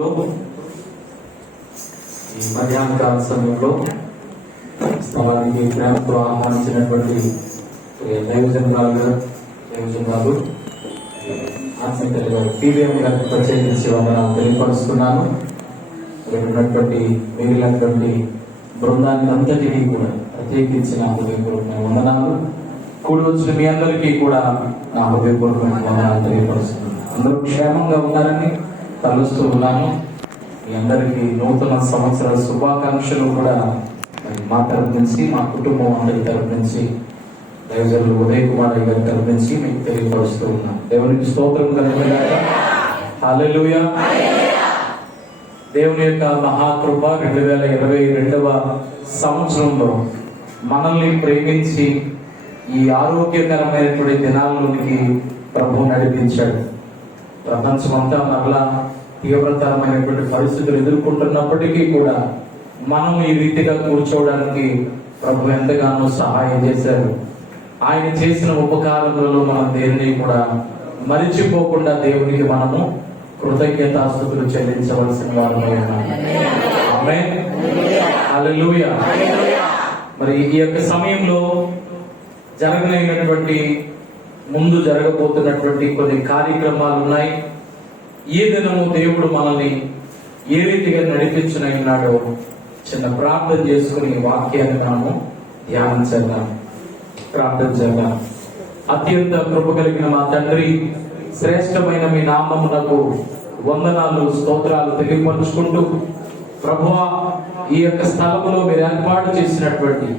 ఈ మధ్యాహ్న కాల సమయంలో స్థలానికి ప్రేమతో ఆహ్వానించినటువంటి దైవజనాలు ఆశంకలు టీవీఎం గారికి ప్రత్యేకించి వందనాలు తెలియపరుస్తున్నాను. ఇక్కడ ఉన్నటువంటి మిగిలినటువంటి బృందానికి అంతటికీ కూడా ప్రత్యేకించి నా హృదయపూర్వకమైన వందనాలు. కూడి వచ్చిన మీ అందరికీ కూడా నా హృదయపూర్వకమైన వందనాలు తెలియపరుస్తున్నాను. అందరూ క్షేమంగా ఉన్నారని తలుస్తూ ఉన్నాను. మీ అందరికీ నూతన సంవత్సర శుభాకాంక్షలు కూడా మా తరపు నుంచి, మా కుటుంబం అందరి తరపు నుంచి, దైవజనులు ఉదయ్ కుమార్ గారి తరపు నుంచి మీకు తెలియపరుస్తూ ఉన్నాం. దేవునికి స్తోత్రం కలుగుగాక. హల్లెలూయా. దేవుని యొక్క మహాకృప 2022వ సంవత్సరంలో మనల్ని ప్రేమించి ఈ ఆరోగ్యకరమైనటువంటి దినాల్లోనికి ప్రభు నడిపించాడు. ప్రపంచమంతా మరలా తీవ్రతరమైనటువంటి పరిస్థితులు ఎదుర్కొంటున్నప్పటికీ కూడా మనం ఈ రీతిగా కూర్చోవడానికి ప్రభు ఎంతగానో సహాయం చేశారు. ఆయన చేసిన ఉపకారములలో మనం దేనిని కూడా మరిచిపోకుండా దేవునికి మనము కృతజ్ఞతాస్తుతులు చెల్లించవలసిన వారమై ఉన్నాము. ఆమేన్. హల్లెలూయా. మరి ఈ యొక్క సమయంలో ముందు జరగబోతున్నటువంటి కొన్ని కార్యక్రమాలు ఉన్నాయి. ఈ దినము దేవుడు మనల్ని ఏ రీతిగా నడిపించనున్నాడో చిన్న ప్రార్థన చేసుకుని వాక్యాన్ని మనము ధ్యానం చేద్దాం, ప్రార్థన చేద్దాం. అత్యంత కృప కలిగిన మా తండ్రి, శ్రేష్టమైన మీ నామమునకు వందనాలు, స్తోత్రాలు తెలియపరుచుకుంటూ, ప్రభువా, ఈ యొక్క స్థలములో మీరు ఏర్పాటు చేసినటువంటి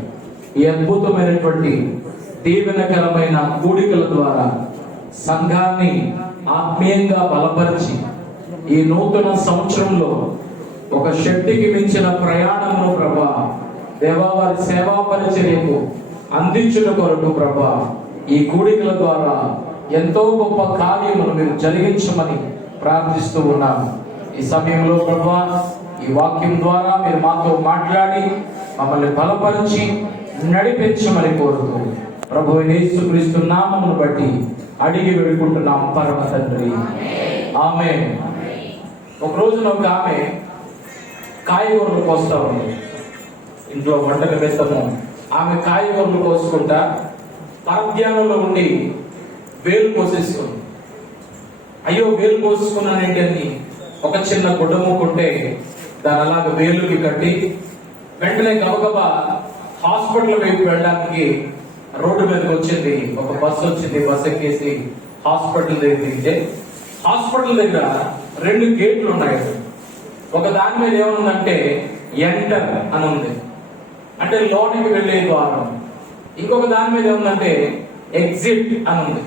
ఈ అద్భుతమైనటువంటి దీవెనకరమైన కూడికల ద్వారా సంఘాన్ని ఆత్మీయంగా బలపరిచి ఈ నూతన సంవత్సరంలో ఒక శక్తికి మించిన ప్రయాణమును ప్రభా దేవా వారి సేవా పరిచర్యకు అందించుట కొరకు ప్రభా ఈ కూడికల ద్వారా ఎంతో గొప్ప కార్యమును మీరు జరిగించమని ప్రార్థిస్తూ ఉన్నాము. ఈ సమయంలో ప్రభా ఈ వాక్యం ద్వారా మీరు మాతో మాట్లాడి మమ్మల్ని బలపరిచి నడిపించమని కోరుతూ ప్రభు యేసుక్రీస్తు నామమును బట్టి అడిగి వేడుకుంటున్నాం పరమ తండ్రి. ఆమేన్. ఒక రోజున ఒక ఆమె కాయగూరలు కోస్తా ఉంది. ఇంట్లో వంటలు వేస్తాము. ఆమె కాయగూరలు కోసుకుంటా పరధ్యానంలో ఉండి వేలు కోసేసుకుంది. అయ్యో, వేలు కోసుకున్నానేంటి అని ఒక చిన్న గుడ్డ ముక్కుంటే దాని అలాగ వేలుకి కట్టి వెంటనే గబగబా హాస్పిటల్ వైపు వెళ్ళడానికి రోడ్డు మీదకి వచ్చింది. ఒక బస్సు వచ్చింది. బస్సు ఎక్కేసి హాస్పిటల్ దగ్గర దిగితే హాస్పిటల్ దగ్గర 2 గేట్లు ఉన్నాయి. ఒక దాని మీద ఏమనుందంటే ఎంటర్ అని ఉంది, అంటే లోనికి వెళ్ళే ద్వారం. ఇంకొక దాని మీద ఏముందంటే ఎగ్జిట్ అని ఉంది,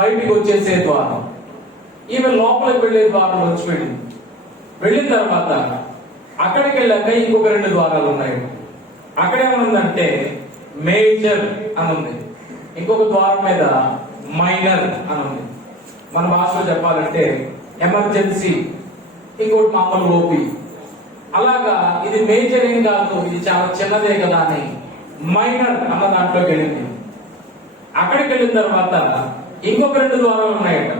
బయటికి వచ్చేసే ద్వారం. ఈమె లోపలికి వెళ్ళే ద్వారం వచ్చి వెళ్ళిన తర్వాత అక్కడికి వెళ్ళాక ఇంకొక 2 ద్వారాలు ఉన్నాయి. అక్కడేమనుందంటే మేజర్ అని ఉంది, ఇంకొక ద్వారం మీద మైనర్ అని ఉంది. మన భాషలో చెప్పాలంటే ఎమర్జెన్సీ, ఇంకోటి మామూలు ఓపీ. అలాగా ఇది మేజర్ ఏం కాదు, ఇది చాలా చిన్నదే కదా అని మైనర్ అన్న దాంట్లోకి వెళ్ళింది. అక్కడికి వెళ్ళిన తర్వాత ఇంకొక 2 ద్వారాలు ఉన్నాయట.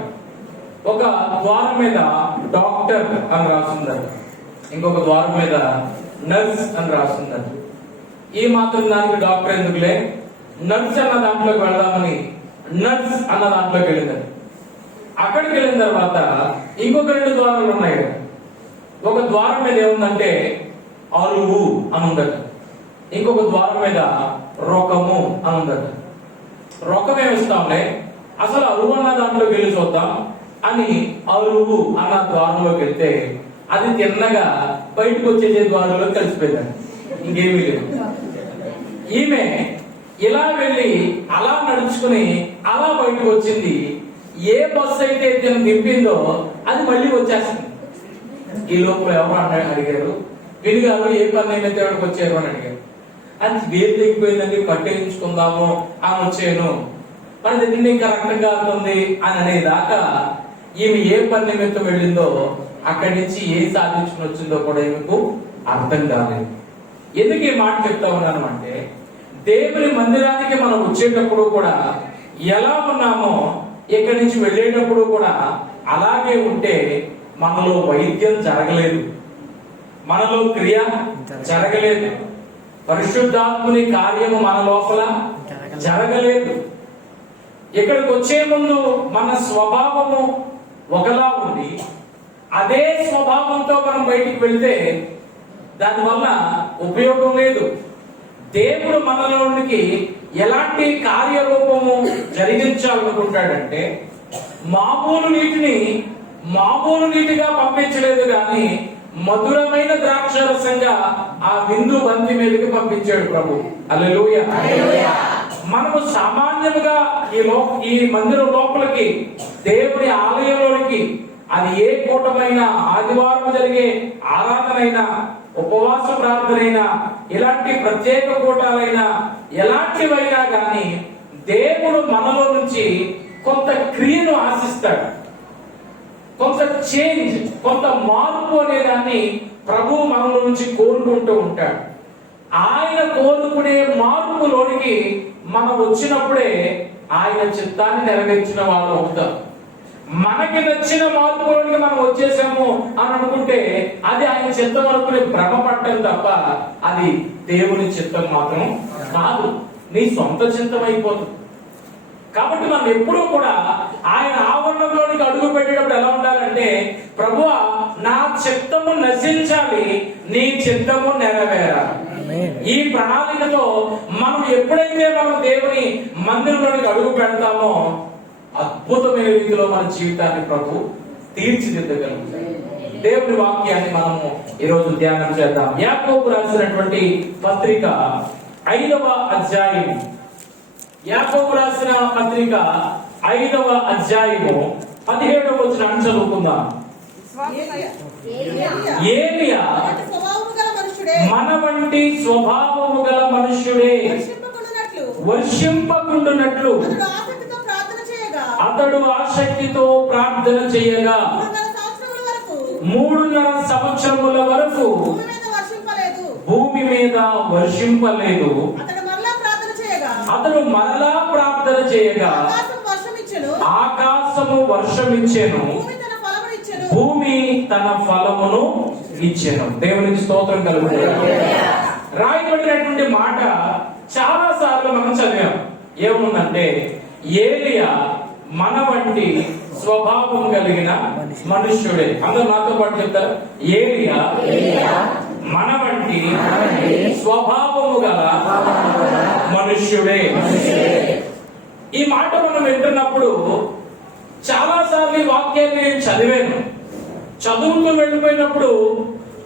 ఒక ద్వారం మీద డాక్టర్ అని రాస్తుందట, ఇంకొక ద్వారం మీద నర్స్ అని రాస్తుందట. ఈ మాత్రం దానికి డాక్టర్ ఎందుకులే, నర్స్ అన్న దాంట్లోకి వెళదామని నర్స్ అన్న దాంట్లోకి వెళ్ళిందట. అక్కడికి వెళ్ళిన తర్వాత ఇంకొక 2 ద్వారాలు ఉన్నాయి. ఒక ద్వారం మీద ఏముందంటే అరువు అని ఉందట, ఇంకొక ద్వారం మీద రోకము అని ఉందట. రోకం ఏమిస్తాంలే, అసలు అరువు అన్న దాంట్లోకి వెళ్ళి చూద్దాం అని అరువు అన్న ద్వారంలోకి వెళ్తే అది తిన్నగా బయటకు వచ్చేసే ద్వారంలో కలిసిపోయిందండి. ఇంకేమీ లేదు. ఈమె ఇలా వెళ్ళి అలా నడుచుకుని అలా బయటకు వచ్చింది. ఏ బస్సు అయితే తను దింపిందో అది మళ్ళీ వచ్చేస్తుంది. ఈ లోపల ఎవరు అడిగారు, వినిగారు ఏ పని అయితే తేడాకి వచ్చారు అని అడిగారు. అది వేలు తెగిపోయిందండి, పట్టేయించుకుందాము అని వచ్చాను, మన దగ్గర ఇంకా రక్తం కారుతుంది అని అనేదాకా ఈమె ఏ పని నిమిత్తం వెళ్ళిందో అక్కడి నుంచి ఏ సాధించుకుని వచ్చిందో కూడా ఈమెకు అర్థం కాలేదు. ఎందుకు ఈ మాట చెప్తా ఉన్నాను అంటే, దేవుని మందిరానికి మనం వచ్చేటప్పుడు కూడా ఎలా ఉన్నామో ఇక్కడి నుంచి వెళ్ళేటప్పుడు కూడా అలాగే ఉంటే మనలో వైద్యం జరగలేదు, మనలో క్రియ జరగలేదు, పరిశుద్ధాత్ముని కార్యము మన లోపల జరగలేదు. ఇక్కడికి వచ్చే ముందు మన స్వభావము ఒకలా ఉంది, అదే స్వభావంతో మనం బయటికి వెళ్తే దానివల్ల ఉపయోగం లేదు. దేవుడు మనలోనికి ఎలాంటి కార్యరూపము జరిగించాలనుకుంటాడంటే మామూలు నీటిని మామూలు నీటిగా పంపించలేదు కానీ మధురమైన ద్రాక్షరసంగా ఆ విందు బంతి మీదకి పంపించాడు ప్రభు. హల్లెలూయా. మనము సామాన్యముగా ఈ మందిరం లోపలికి, దేవుని ఆలయంలోనికి, అది ఏ కూటమైనా, ఆదివారం జరిగే ఆరాధనైనా, ఉపవాస ప్రార్థనైనా, ఇలాంటి ప్రత్యేక కూటాలైనా, ఎలాంటివైనా కానీ దేవుడు మనలో నుంచి కొంత క్రియను ఆశిస్తాడు. కొంత చేంజ్, కొంత మార్పు అనే దాన్ని ప్రభు మనలో నుంచి కోరుకుంటూ ఉంటాడు. ఆయన కోరుకునే మార్పులోనికి మనం వచ్చినప్పుడే ఆయన చిత్తాన్ని నెరవేర్చిన వాళ్ళు అవుతాం. మనకి నచ్చిన మార్పులోనికి మనం వచ్చేసాము అని అనుకుంటే అది ఆయన చిత్తం అనుకుని భ్రమపడటం తప్ప అది దేవుని చిత్తం మాత్రం కాదు, నీ సొంత చిత్తం అయిపోతుంది. కాబట్టి మనం ఎప్పుడూ కూడా ఆయన ఆవరణంలోనికి అడుగు పెట్టేటప్పుడు ఎలా ఉండాలంటే, ప్రభువా నా చిత్తము నశించాలి, నీ చిత్తము నెరవేరాలి. ఈ ప్రణాళికతో మనం ఎప్పుడైతే మనం దేవుని మందిరంలోనికి అడుగు పెడతామో అద్భుతమైన రీతిలో మన జీవితాన్ని ప్రభు తీర్చిదిద్దగలుగుతాడు. దేవుని వాక్యాన్ని మనము ఈరోజు ధ్యానం చేద్దాం. యాకోబు రాసినటువంటి పత్రిక 5వ అధ్యాయం, యాకోబు రాసిన పత్రిక 5వ అధ్యాయము 17వ వచనాన్ని చదువుకుందాం. ఏలియా మన వంటి స్వభావము గల మనుష్యుడే, వర్షింపకుండునట్లు అతడు ఆసక్తితో ప్రార్థన చేయగా 3.5 సంవత్సరముల వరకు భూమి మీద వర్షింపలేదు. అతడు మరలా ప్రార్థన చేయగా ఆకాశము వర్షమిచ్చెను, భూమి తన ఫలమును ఇచ్చెను. దేవునికి స్తోత్రం కలుగుతుంది. రాయబడినటువంటి మాట చాలా సార్లు మనం చదివాం. ఏముందంటే, ఏలియా మన వంటి స్వభావం కలిగిన మనుష్యుడే. అందరూ నాతో పాటు చెప్తారు, ఏలియా మన వంటి స్వభావము గల మనుష్యుడే. ఈ మాట మనం వింటున్నప్పుడు చాలా సార్లు వాక్యాన్ని నేను చదివాను. చదువుతూ వెళ్ళిపోయినప్పుడు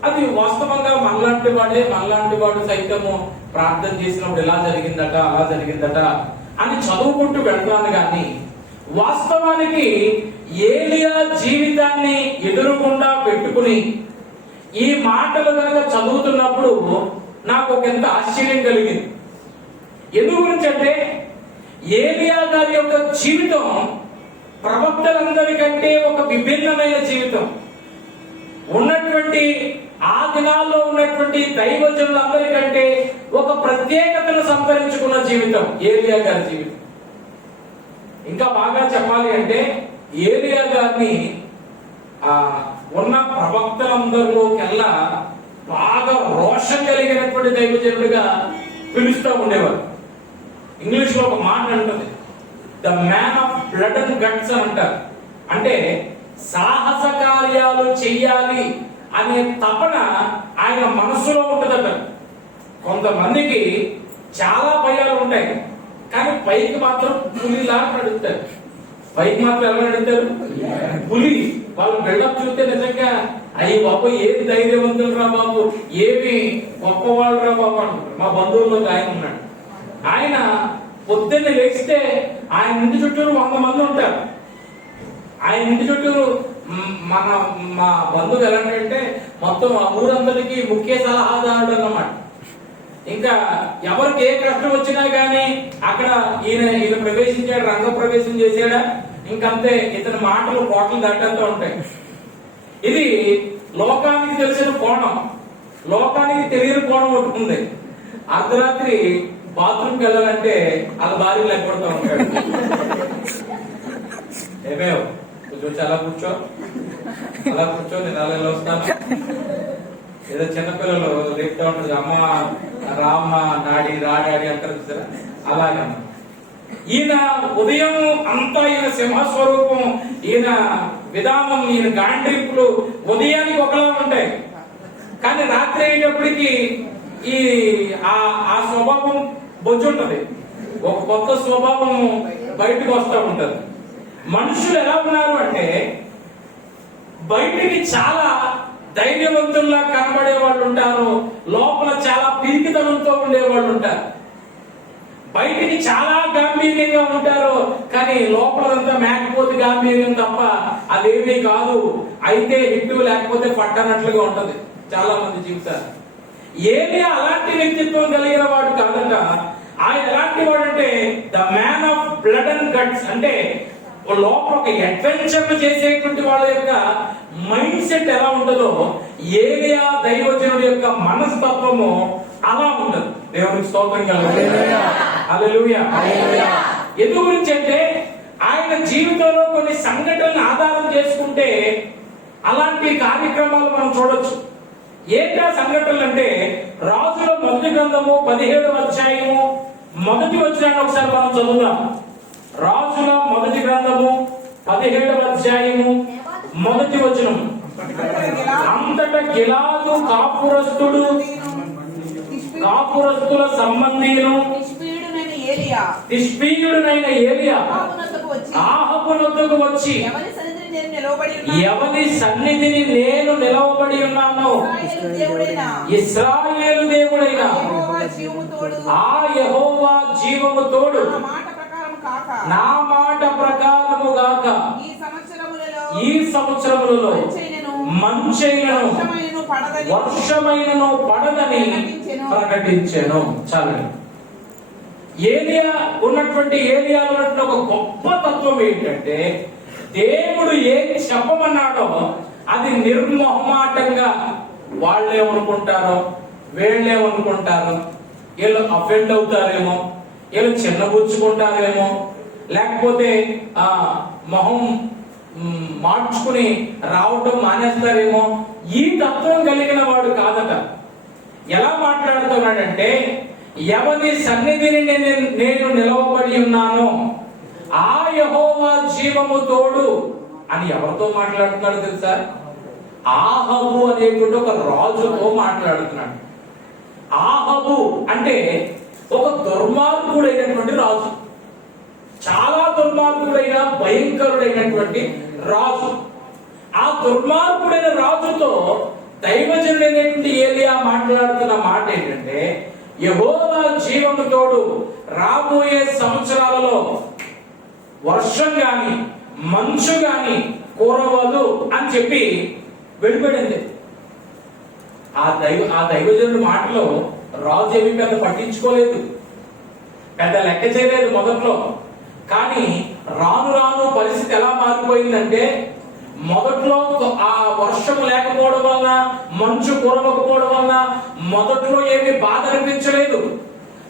అది వాస్తవంగా మనలాంటి వాడు సైతము ప్రార్థన చేసినప్పుడు ఇలా జరిగిందట, అలా జరిగిందట అని చదువుకుంటూ వెళ్తాను. కానీ వాస్తవానికి ఏలియా జీవితాన్ని ఎదురుకుండా పెట్టుకుని ఈ మాటలు కనుక చదువుతున్నప్పుడు నాకు ఒక ఎంత ఆశ్చర్యం కలిగింది. ఎందు గురించి అంటే, ఏలియా గారి యొక్క జీవితం ప్రవక్తలందరికంటే ఒక విభిన్నమైన జీవితం. ఉన్నటువంటి ఆ దినాల్లో ఉన్నటువంటి దైవజనులందరికంటే ఒక ప్రత్యేకతను సంతరించుకున్న జీవితం ఏలియా గారి జీవితం. ఇంకా బాగా చెప్పాలి అంటే, ఏలియా గారిని ఉన్న ప్రవక్తలందరిలోకెల్లా బాగా రోషం కలిగినటువంటి దైవజనుడిగా పిలుస్తూ ఉండేవారు. ఇంగ్లీష్ లో ఒక మాట అంటుంది, the man of blood and guts అని అంటారు. అంటే సాహస కార్యాలు చెయ్యాలి అనే తపన ఆయన మనస్సులో ఉంటుందట. కొంతమందికి చాలా భయాలు ఉంటాయి, కానీ పైకి మాత్రం పులిలా నడుస్తారు. పైకి మాత్రం ఎలా నడుస్తారు? పులి. వాళ్ళు బిల్డప్ చూస్తే నిజంగా అయ్యి బాబు ఏది ధైర్యవంతులు రా బాబు, ఏమి గొప్పవాళ్ళు రా బాబు అంటారు. మా బంధువుల్లో ఆయన ఉన్నాడు. ఆయన పొద్దున్న లేస్తే ఆయన ఇంటి చుట్టూరు 100 మంది ఉంటారు. ఆయన ఇంటి చుట్టూరు మా బంధువులు ఎలాంటంటే మొత్తం ఆ ఊరందరికీ ముఖ్య సలహాదారుడు అన్నమాట. ఇంకా ఎవరికి ఏ కష్టం వచ్చినా గానీ అక్కడ ఈయన ప్రవేశించాడు, రంగ ప్రవేశం చేశాడా, ఇంకంతే ఇతని మాటలు కోటలు దాటంతో ఉంటాయి. ఇది లోకానికి తెలిసిన కోణం. లోకానికి తెలియని కోణం ఉంటుంది. అర్ధరాత్రి బాత్రూమ్కి వెళ్ళాలంటే వాళ్ళ భార్య లేకపోతూ ఉంటాడు. ఏమేవ్ కొంచెం చాలా కూర్చో, అలా కూర్చొని నేను అలా వస్తాను. ఏదో చిన్నపిల్లలు లేపుతా ఉంటుంది, అమ్మ రామ్మ నాడి రాడాడి అంటారు చూసారా, అలాగే ఈయన ఉదయం అంతా ఈయన సింహస్వరూపం, ఈయన విధానం, ఈయన గాండ్రింపులు ఉదయానికి ఒకలా ఉంటాయి, కానీ రాత్రి అయ్యేటప్పటికి ఈ ఆ స్వభావం బొజ్జుంటది, ఒక కొత్త స్వభావం బయటకు వస్తూ ఉంటది. మనుషులు ఎలా ఉన్నారు అంటే బయటికి చాలా ధైర్యవంతుల్లా కనబడే వాళ్ళు ఉంటారు, లోపల చాలా పిరికితనంతో ఉండేవాళ్ళు ఉంటారు. బయటికి చాలా గాంభీర్యంగా ఉంటారు, కానీ లోపలంతా మేకపోతే గాంభీర్యం తప్ప అదేమీ కాదు. అయితే హిట్టు లేకపోతే పట్టనట్లుగా ఉంటది చాలా మంది జీవితాలు. ఏలియా అలాంటి వ్యక్తిత్వం కలిగిన వాడు కాదట. ఆయన ఎలాంటి వాడు అంటే the man of blood and guts, అంటే లోపల ఒక అడ్వెంచర్ చేసేటువంటి వాళ్ళ యొక్క మైండ్ సెట్ ఎలా ఉంటుందో ఏలియా దైవజనుడి యొక్క మనస్తత్వము అలా ఉండదు. దేవునికి స్తోత్రం కలుగుతుంది. హల్లెలూయా. ఎందు గురించి అంటే ఆయన జీవితంలో కొన్ని సంఘటనలను ఆధారం చేసుకుంటే అలాంటి కార్యక్రమాలు మనం చూడొచ్చు. ఏంటా సంఘటనలు అంటే రాజుల మొదటి గ్రంథము 17వ అధ్యాయము మొదటి వచనాన్ని ఒకసారి మనం చదువుదాం. రాజుల మొదటి గ్రంథము 17వ అధ్యాయము మొదటి వచనం. అంతటా గిలాదు కాపురస్తుల సంబంధీను తిష్బీయుడైన ఏలియా ఆహాబునొద్దకు వచ్చి ఎవరి సన్నిధిని నేను నిలవబడి ఉన్నాను, ఇశ్రాయేలు దేవుడైన ఆ యెహోవా జీవము తోడు, నా మాట ప్రకారము గాక ఈ సంవత్సరములలో మంచైనను వర్షమైనను పడదని ప్రకటించెను. చాలండి. ఏలియా ఉన్నటువంటి ఒక గొప్ప తత్వం ఏంటంటే దేవుడు ఏం చెప్పమన్నాడో అది నిర్మోహమాటంగా వాళ్ళేమనుకుంటారో వీళ్ళేమనుకుంటారో, వీళ్ళు అఫెండ్ అవుతారేమో, వీళ్ళు చిన్నబుచ్చుకుంటారేమో, లేకపోతే మొహం మార్చుకుని రావటం మానేస్తారేమో, ఈ తత్వం కలిగిన వాడు కాదట. ఎలా మాట్లాడుతున్నాడంటే ఎవరి సన్నిధిని నేను నిలవబడి ఉన్నానో ఆ యెహోవా జీవము తోడు అని ఎవరితో మాట్లాడుతున్నాడు తెలుసా? ఆహాబు అనేటువంటి ఒక రాజుతో మాట్లాడుతున్నాడు. ఆహాబు అంటే ఒక దుర్మార్గుడైనటువంటి రాజు, చాలా దుర్మార్గుడైన భయంకరుడైనటువంటి రాజు. ఆ దుర్మార్గుడైన రాజుతో దైవజనుడైనటువంటి ఏలియా మాట్లాడుతున్న మాట ఏంటంటే యెహోవా జీవము తోడు రాబోయే సంవత్సరాలలో వర్షం గాని మంచు గాని కురవదు అని చెప్పి వెళ్ళిపోయింది. ఆ దైవజనుడి మాటలో రాజు ఏమి పెద్ద పట్టించుకోలేదు, పెద్ద లెక్క చేయలేదు మొదట్లో. కానీ రాను రాను పరిస్థితి ఎలా మారిపోయిందంటే మొదట్లో ఆ వర్షం లేకపోవడం వల్ల, మంచు కురవకపోవడం వల్ల మొదట్లో ఏమీ బాధ అనిపించలేదు.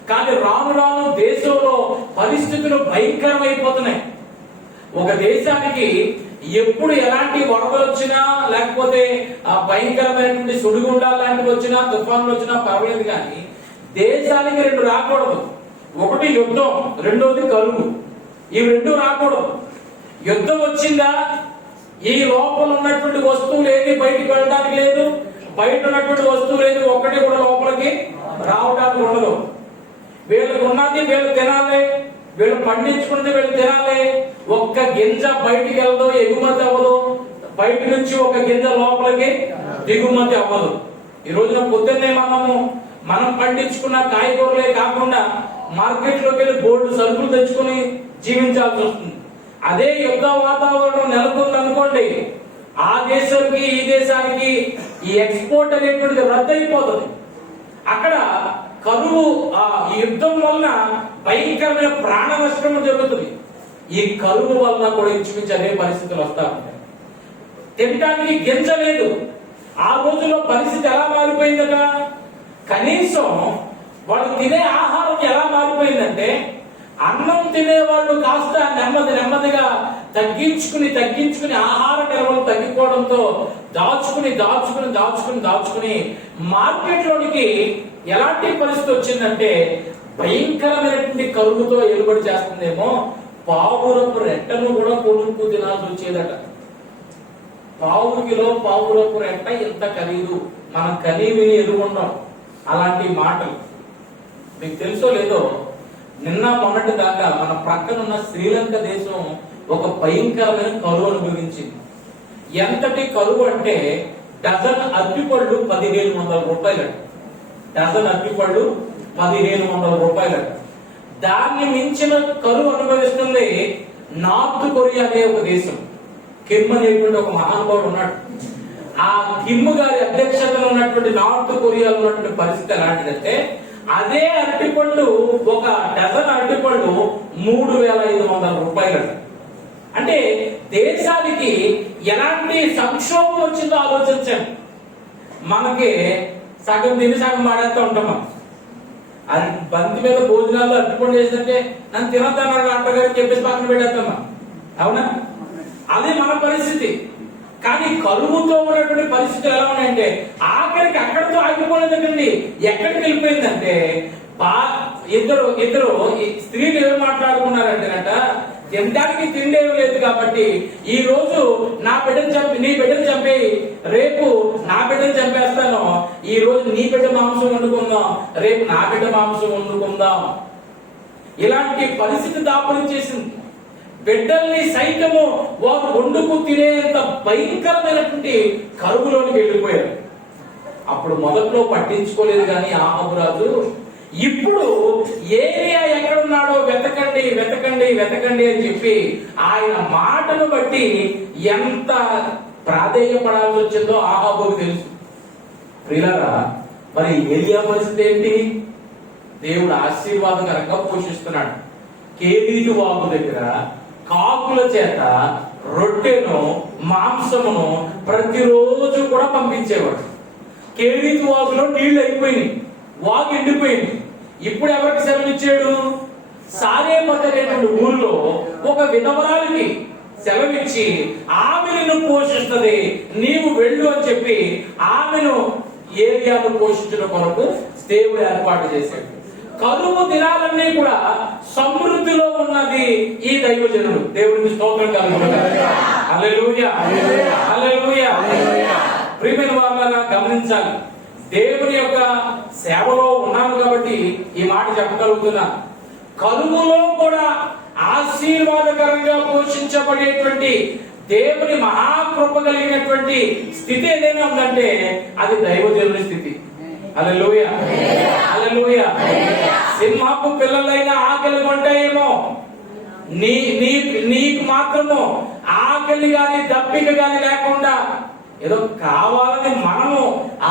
కానీ రాను రాను దేశంలో పరిస్థితులు భయంకరమైపోతున్నాయి. ఒక దేశానికి ఎప్పుడు ఎలాంటి వరదలు వచ్చినా, లేకపోతే భయంకరమైనటువంటి సుడిగుండాలు లాంటివి వచ్చినా, తుఫాన్లు వచ్చినా పర్వాలేదు, కానీ దేశానికి రెండు రాకూడదు. ఒకటి యుద్ధం, రెండోది కరువు. ఇవి రెండు రాకూడదు. యుద్ధం వచ్చిందా ఈ లోపల ఉన్నటువంటి వస్తువులు ఏది బయటికి వెళ్ళడానికి లేదు, బయట ఉన్నటువంటి వస్తువులు ఏది ఒక్కటి కూడా లోపలికి రావడానికి ఉండదు. వీళ్ళకి ఉన్నది వీళ్ళు తినాలి, వీళ్ళు పండించుకున్నది వీళ్ళు తినాలి. ఒక్క గింజ బయటికి వెళ్ళదు, ఎగుమతి అవ్వదు. బయట నుంచి ఒక గింజ లోపలికి దిగుమతి అవ్వదు. ఈ రోజున పొద్దున్నే మనం పండించుకున్న కాయగూరలే కాకుండా మార్కెట్ లోకి వెళ్ళి బోల్డ్ సరుకులు తెచ్చుకుని జీవించాల్సి వస్తుంది. అదే యుద్ధ వాతావరణం నెలకొంది అనుకోండి, ఆ దేశానికి ఈ దేశానికి ఈ ఎక్స్పోర్ట్ అనేటువంటిది రద్దు అయిపోతుంది. అక్కడ కరువు, ఈ యుద్ధం వలన భయంకరమైన ప్రాణ నష్టం జరుగుతుంది. ఈ కరువు వలన కూడా ఇంచుమించు అదే పరిస్థితులు వస్తా ఉంటాయి. తినడానికి గింజ లేదు. ఆ రోజుల్లో పరిస్థితి ఎలా మారిపోయిందట, కనీసం వాళ్ళు తినే ఆహారం ఎలా మారిపోయిందంటే అన్నం తినేవాళ్ళు కాస్త నెమ్మదిగా తగ్గించుకుని ఆహార నిల్వలు తగ్గిపోవడంతో దాచుకుని మార్కెట్లోనికి ఎలాంటి పరిస్థితి వచ్చిందంటే భయంకరమైనటువంటి కరువుతో ఏలుబడి చేస్తుందేమో, పావురపు రెట్టను కూడా కొనుక్కు తినాల్సి వచ్చేదట. పావురపు రెట్ట ఎంత ఖరీదు, మనం కనీవి ఎదుర్కొంటాం అలాంటి మాటలు. మీకు తెలుసో లేదో, నిన్న మొన్నటి దాకా మన ప్రక్కనున్న శ్రీలంక దేశం ఒక భయంకరమైన కరువు అనుభవించింది. ఎంతటి కరువు అంటే డజన్ అరటిపళ్ళు 1500 రూపాయలట. డజన్ అరటిపళ్ళు 1500 రూపాయలట. దాన్ని మించిన కరువు అనుభవిస్తుంది నార్త్ కొరియా అనే ఒక దేశం. కిమ్ అనేటువంటి ఒక మహానుభావుడు ఉన్నాడు. ఆ కిమ్ గారి అధ్యక్షతలో ఉన్నటువంటి నార్త్ కొరియాలో ఉన్నటువంటి పరిస్థితి ఎలాంటిదంటే, అదే అరటిపళ్ళు, ఒక డజన్ అరటిపళ్ళు 3500 రూపాయలట. అంటే దేశానికి ఎలాంటి సంక్షోభం వచ్చిందో ఆలోచించండి. మనకి సగం తిని సగం మాడేస్తూ ఉంటాం. అది బంతి మీద భోజనాల్లో అరటిపండు చేసిందంటే నన్ను తినద్దాను అంటగారు చెప్పేసి పక్కన పెట్టేస్తామా, అవునా? అదే మన పరిస్థితి. కానీ కరువుతో ఉన్నటువంటి పరిస్థితులు ఎలా ఉన్నాయంటే ఆఖరికి అక్కడితో ఆగిపోలేదండి. ఎక్కడికి వెళ్ళిపోయిందంటే ఇద్దరు స్త్రీలు ఏమి మాట్లాడుకున్నారంటేనట, తినడానికి తిండి ఏమి లేదు కాబట్టి ఈ రోజు నీ బిడ్డను చంపి రేపు నా బిడ్డను చంపేస్తాను, ఈ రోజు నీ బిడ్డ మాంసం వండుకుందాం, రేపు నా బిడ్డ మాంసం వండుకుందాం. ఇలాంటి పరిస్థితి దాపరం చేసింది. బిడ్డల్ని సైతము వారు వండుకు తినేంత భయంకరమైనటువంటి కరువులోనికి వెళ్ళిపోయారు. అప్పుడు మొదట్లో పట్టించుకోలేదు కానీ ఆహాబు రాజు ఇప్పుడు ఏరియా ఎక్కడున్నాడో వెతకండి అని చెప్పి ఆయన మాటను బట్టి ఎంత ప్రాధేయపడాల్సి వచ్చిందో ఆహాబుకు తెలుసు. ప్రియులారా, మరి ఏరియా పరిస్థితి ఏంటి? దేవుడు ఆశీర్వాదకరంగా పోషిస్తున్నాడు. కేరీతు వాగు దగ్గర కాకుల చేత రొట్టెను మాంసమును ప్రతిరోజు కూడా పంపించేవాడు. కేరీతు వాగులో నీళ్లు అయిపోయినాయి, వాగు ఎండిపోయింది. ఇప్పుడు ఎవరికి సెలవిచ్చాడు? సారేపత్ అనేటువంటి ఊరిలో ఒక విధవరాలికి సెలవిచ్చి ఆమెను పోషిస్తుంది, నీవు వెళ్ళు అని చెప్పి ఆమెను ఏరియాను పోషించడం కొరకు దేవుడు ఏర్పాటు చేశాడు. కరువు దినాలన్నీ కూడా సమృద్ధిలో ఉన్నది ఈ దైవజనుడు. దేవుడికి స్తోత్రం కలుగుతుంది. హల్లెలూయా, హల్లెలూయా. ప్రియమైన వాళ్ళగా గమనించాలి, దేవుని యొక్క సేవలో ఉన్నాను కాబట్టి ఈ మాట చెప్పగలుగుతున్నా. కరువులో కూడా ఆశీర్వాదకరంగా పోషించబడేటువంటి దేవుని మహాకృప కలిగినటువంటి స్థితి ఏదైనా ఉందంటే అది దైవజనుని స్థితి. హల్లెలూయా, హల్లెలూయా. సింహపు పిల్లలైనా ఆకలి కొంటాయేమో, నీకు మాత్రము ఆకలి గాని దప్పిక గాని లేకుండా ఏదో కావాలని మనము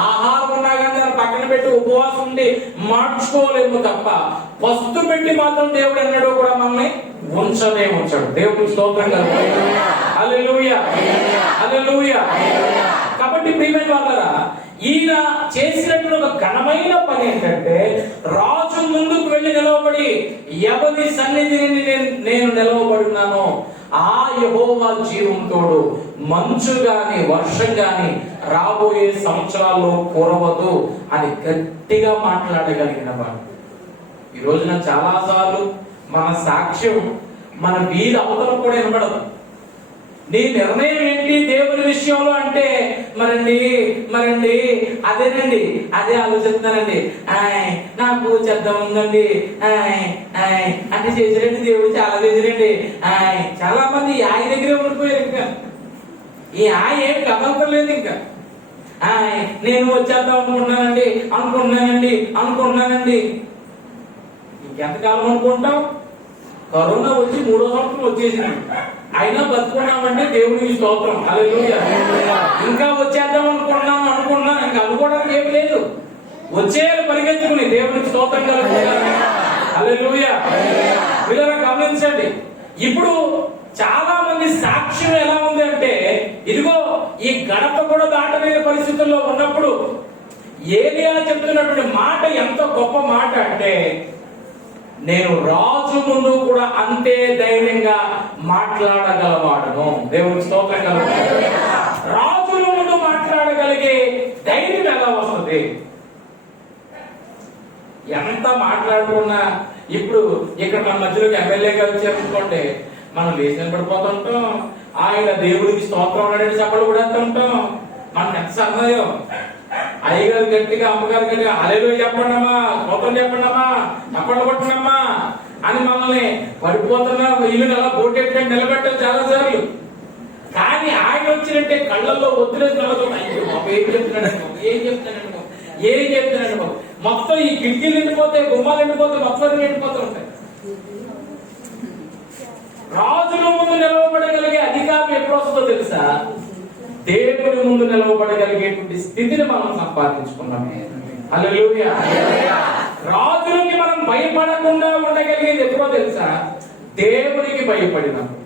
ఆహారం ఉన్నా కానీ దాన్ని పక్కన పెట్టి ఉపవాసం ఉండి మార్చుకోలేము తప్ప పస్తు పెట్టి మాత్రం దేవుడు ఎన్నడూ కూడా మనల్ని ఉంచడు. దేవుడికి స్తోత్రం కలుగుతుంది. హల్లెలూయా, హల్లెలూయా. కాబట్టి ప్రియమైన వాళ్ళరా, ఈయన చేసినటువంటి ఒక ఘనమైన పని ఏంటంటే రాజు ముందుకు వెళ్లి నిలవబడి ఎవరి సన్నిధిని నేను నిలవబడున్నానో ఆ యెహోవా జీవంతోడు మంచు గాని వర్షం గాని రాబోయే సంవత్సరాల్లో కురవదు అని గట్టిగా మాట్లాడగలిగిన వాడు. ఈ రోజున చాలా సార్లు మన సాక్ష్యం మన వీధి అవతల కూడా వినబడదు. నీ నిర్ణయం ఏంటి దేవుని విషయంలో అంటే మరండి అదే ఆలోచిస్తున్నానండి, నాకు చేద్దాం ఉందండి, అంటే చేసిరండి, దేవుడు చాలా చేసిరండి. చాలా మంది ఆయ దగ్గరే ఉండిపోయారు. ఇంకా ఈ ఆయ ఏమి కదలలేదు. ఇంకా నేను వచ్చేద్దాం అనుకుంటున్నానండి. ఇంకెంతకాలం అనుకుంటాం? కరోనా వచ్చి 3వ సంవత్సరం వచ్చేసింది, అయినా బతుకున్నామంటే దేవునికి స్తోత్రం. హల్లెలూయా. ఇంకా వచ్చేద్దాం అనుకున్నాను, ఇంకా అనుకోవడానికి ఏమి లేదు. వచ్చేయాలి పరిగెత్తుకుని, దేవునికి స్తోత్రం కలుగుతుంది. హల్లెలూయా. పిల్లలు గమనించండి, ఇప్పుడు చాలా మంది సాక్ష్యం ఎలా ఉంది అంటే, ఇదిగో ఈ గడప కూడా దాటలేని పరిస్థితుల్లో ఉన్నప్పుడు ఏలియా చెప్తున్నటువంటి మాట ఎంత గొప్ప మాట అంటే, నేను రాజు ముందు కూడా అంతే ధైర్యంగా మాట్లాడగలవాడను. దేవుని స్తోత్రం కలుగును. రాజుల ముందు మాట్లాడగలిగే ధైర్యం ఎలా వస్తుంది? ఎంత మాట్లాడుకున్నా, ఇప్పుడు ఇక్కడ మన మధ్యలోకి ఎమ్మెల్యేగా వచ్చారనుకోండి, మనం లేచిన పడిపోతుంటాం, ఆయన దేవుడికి స్తోత్రం అన్నాడని చెప్పలు కూడా ఉంటాం. మనకు ఎంత సహాయం. అయ్యగారు గట్టిగా, అమ్మగారు గట్టిగా హల్లెలూయా చెప్పండమ్మా, స్తోత్రం చెప్పండమ్మా, చప్పట్లు కొట్టండమ్మా అని మనల్ని పడిపోతున్నా ఇల్లు అలా పోటెట్టి నిలబెట్టాం చాలా సార్లు. కానీ ఆయన వచ్చినట్టే కళ్ళల్లో ఒత్తిడి ఏం చెప్తున్నాడు మొత్తం ఈ కిటికీలు నిండిపోతే, గుమ్మాలు నిండిపోతే, మొత్తం నిండిపోతూ ఉంటాయి. రాజుల ముందు నిలవబడగలిగే అధికారం ఎప్పుడు వస్తుందో తెలుసా? దేవుని ముందు నిలవబడగలిగేటువంటి స్థితిని మనం సంపాదించుకున్నాం. హల్లెలూయా. రాజులకి మనం భయపడకుండా ఉండగలిగేది ఎప్పుడో తెలుసా? దేవునికి భయపడినప్పుడు.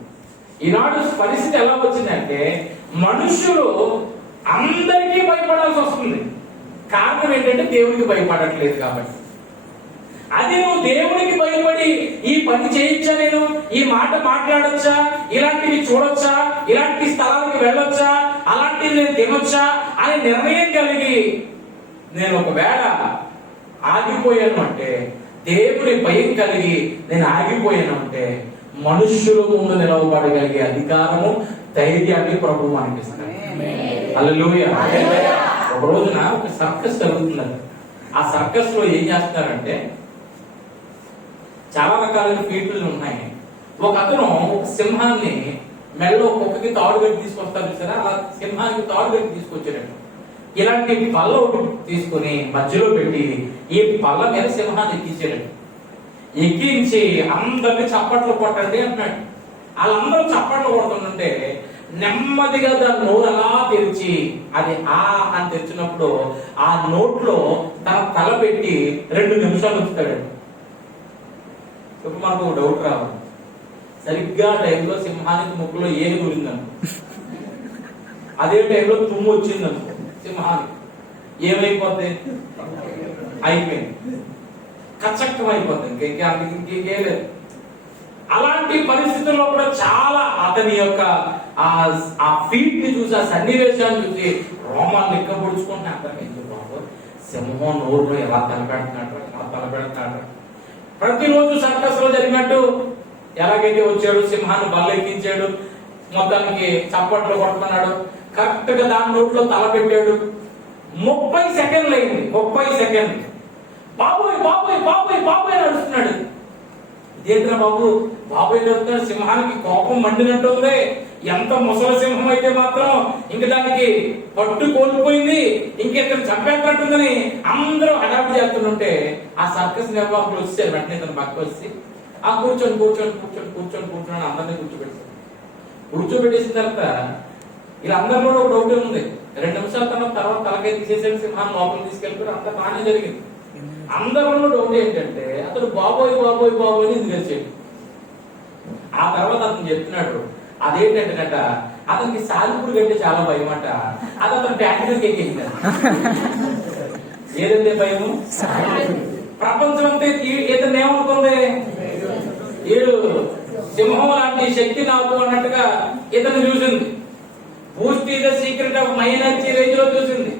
ఈనాడు పరిస్థితి ఎలా వచ్చిందంటే, మనుషులు అందరికీ భయపడాల్సి వస్తుంది. కారణం ఏంటంటే దేవునికి భయపడట్లేదు కాబట్టి. అదే నువ్వు దేవునికి భయపడి ఈ పని చేయొచ్చా, నేను ఈ మాట మాట్లాడొచ్చా, ఇలాంటివి చూడొచ్చా, ఇలాంటి స్థలానికి వెళ్ళొచ్చా, అలాంటివి నేను తినొచ్చా అని నిర్ణయం కలిగి నేను ఒకవేళ ఆగిపోయాను అంటే, దేవుని భయం కలిగి నేను ఆగిపోయాను అంటే, మనుష్యుల ముందు నిలవబడగలిగే అధికారము, ధైర్యాన్ని ప్రభువు మనకి ఇస్తాడు. హల్లెలూయా. ఒక రోజున ఒక సర్కస్ జరుగుతుందండి. ఆ సర్కస్ లో ఏం చేస్తారంటే, చాలా రకాలైన ఫీట్లు ఉన్నాయి. ఒక అతను సింహాన్ని మెడలో కుక్కకి తాడు పెట్టి తీసుకొస్తారు సరే, అలా సింహానికి తాడు పెట్టి తీసుకొచ్చాడు. ఇలాంటి పళ్ళ ఒకటి తీసుకుని మధ్యలో పెట్టి ఈ పళ్ళ మీద సింహాన్ని ఎక్కించాడు. ఎక్కించి అందరినీ చప్పట్లు కొట్టండి అంటున్నాడు. వాళ్ళందరూ చప్పట్లు కొడుతుంటే నెమ్మదిగా దాని నోరు అలా తెరిచి, అది ఆ అని తెరిచినప్పుడు ఆ నోట్లో తన తల పెట్టి 2 నిమిషాలు ఉంచుతాడు. ఇప్పుడు మనకు డౌట్ రావాలి, సరిగ్గా టైంలో సింహానికి ముక్కులో ఏది గురిందనుకో, అదే టైంలో తుమ్ము వచ్చిందనుకో సింహానికి, ఏమైపోద్ది? అయిపోయింది, కచ్చక్కం అయిపోతుంది, ఇంకేం లేదు. అలాంటి పరిస్థితుల్లో కూడా చాలా అతని యొక్క ఆ ఫీట్ ని చూసి, ఆ సన్నివేశాన్ని చూసి రోమాన్ని ఎక్కబుడుచుకుంటే అతనికి ఎందుకు బాబు సింహం నోరులో ఎలా తలపెడుతున్నాడు. ప్రతిరోజు సర్కస్ లో జరిగినట్టు ఎలాగైతే వచ్చాడు, సింహాన్ని బల్లెక్కించాడు, మొత్తానికి చప్పట్లు కొడుతున్నాడు, కరెక్ట్ గా దాని నోట్లో తల పెట్టాడు. 30 సెకండ్లు అయింది. 30 సెకండ్లు బాబోయ్ బాబోయ్ బాబోయ్ బాబోయ్ నడుస్తున్నాడు. ఇదేంట్రా బాబు బాబోయ్ నడుస్తున్నాడు, సింహానికి కోపం మండినట్టుంది. ఎంత ముసల సింహం అయితే మాత్రం ఇంక దానికి పట్టు కోల్పోయింది, ఇంకెక్కడ చంపేటట్టుందని అందరూ హడావిడి చేస్తుంటే ఆ సర్కస్ నిర్వాహకులు వచ్చారు. వెంటనే తన పక్క వచ్చి ఆ కూర్చొని కూర్చొని కూర్చొని కూర్చొని కూర్చొని అందరినీ కూర్చోబెట్టారు. కూర్చోబెట్టేసిన తర్వాత వీళ్ళందరూ కూడా ఒక డౌట్ ఉంది. 2 నిమిషాల తర్వాత తలకై తీసేసాడు, సింహాన్ని లోపలికి తీసుకెళ్ళిపోయారు. అంతా బాగానే జరిగింది. అందరిలో డౌట్ ఏంటంటే అతడు బాబోయ్ బాబోయ్ బాబోయ్ ఇది తెలిసాడు. ఆ తర్వాత అతను చెప్తున్నాడు అదేంటంటేనట అతనికి సాలిపుడు కంటే చాలా భయం అంట. అది అతను ప్యాకేజీకి ఎక్కించాడు. ఏదంటే భయము? ప్రపంచం అంతా ఇతను ఏమనుకుంది, వీడు సింహం లాంటి శక్తి నాకు అన్నట్టుగా ఇతను చూసింది. Boost the secret of my energy range లో చూసింది.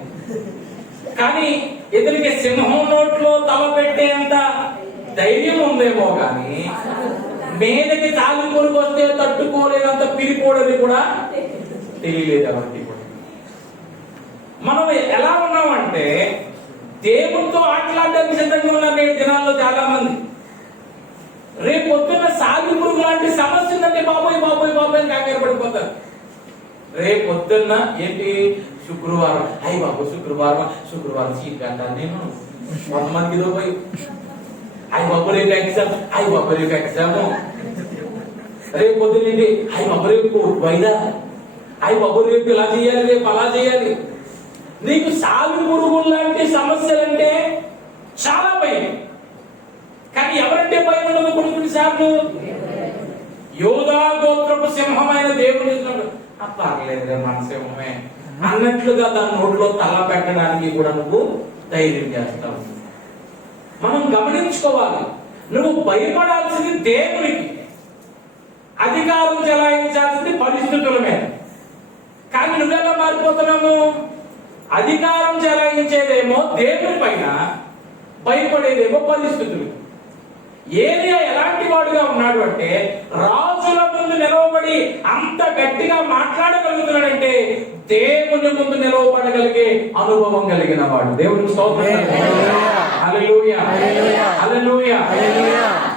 కానీ ఇతనికి సింహం నోట్లో తల పెట్టేంత ధైర్యం ఉందేమో కానీ మీదకి తాలింపులకు వస్తే తట్టుకోలేనంత పిరిపోడని కూడా తెలియలేదు ఎవరికి కూడా. మనం ఎలా ఉన్నామంటే దేవుడితో ఆటలాడడానికి సిద్ధంగా ఉన్నారు నేటి దినాల్లో చాలా మంది. రేపు పొద్దున్న సాలిపురుగు లాంటి సమస్య ఉందంటే బాబోయ్ బాబోయ్ బాబోయ్ అని కంగారు పడిపోతారు. రేపు పొద్దున్న ఏంటి శుక్రవారం, అయ్యి బాబు శుక్రవారం సీట్ అంటాను నేను 100 మందిలో పోయి అయ్యి బాబు రేపు ఎగ్జామ్, అయ్యి బాబు రేపు ఎగ్జాము, రేపు పొద్దున్న ఏంటి అయ్యి బాబు రేపు వైదా, అయ్యి బాబు రేపు ఇలా చేయాలి, రేపు అలా చేయాలి. నీకు సాలిపురుగు లాంటి సమస్యలంటే చాలా భయం. కానీ ఎవరంటే భయం ఉండదు కొన్ని సార్లు? యోధా గోత్రపు సింహమైన దేవుడు పర్లేదులే మన సింహమే అన్నట్లుగా దాని నోట్లో తల పెట్టడానికి కూడా నువ్వు ధైర్యం చేస్తావు. మనం గమనించుకోవాలి. నువ్వు భయపడాల్సింది దేవునికి, అధికారం చెలాయించాల్సింది పరిస్థితుల మీద. కానీ నువ్వెలా మారిపోతున్నాము? అధికారం చెలాయించేదేమో దేవుని పైన, భయపడేదేమో పరిస్థితులు. ఏలియా ఎలాంటి వాడుగా ఉన్నాడు అంటే, రాజుల ముందు నిలవబడి అంత గట్టిగా మాట్లాడగలుగుతున్నాడంటే దేవుని ముందు నిలవబడగలిగే అనుభవం కలిగిన వాడు. దేవునికి స్తోత్రం. హల్లెలూయా, హల్లెలూయా.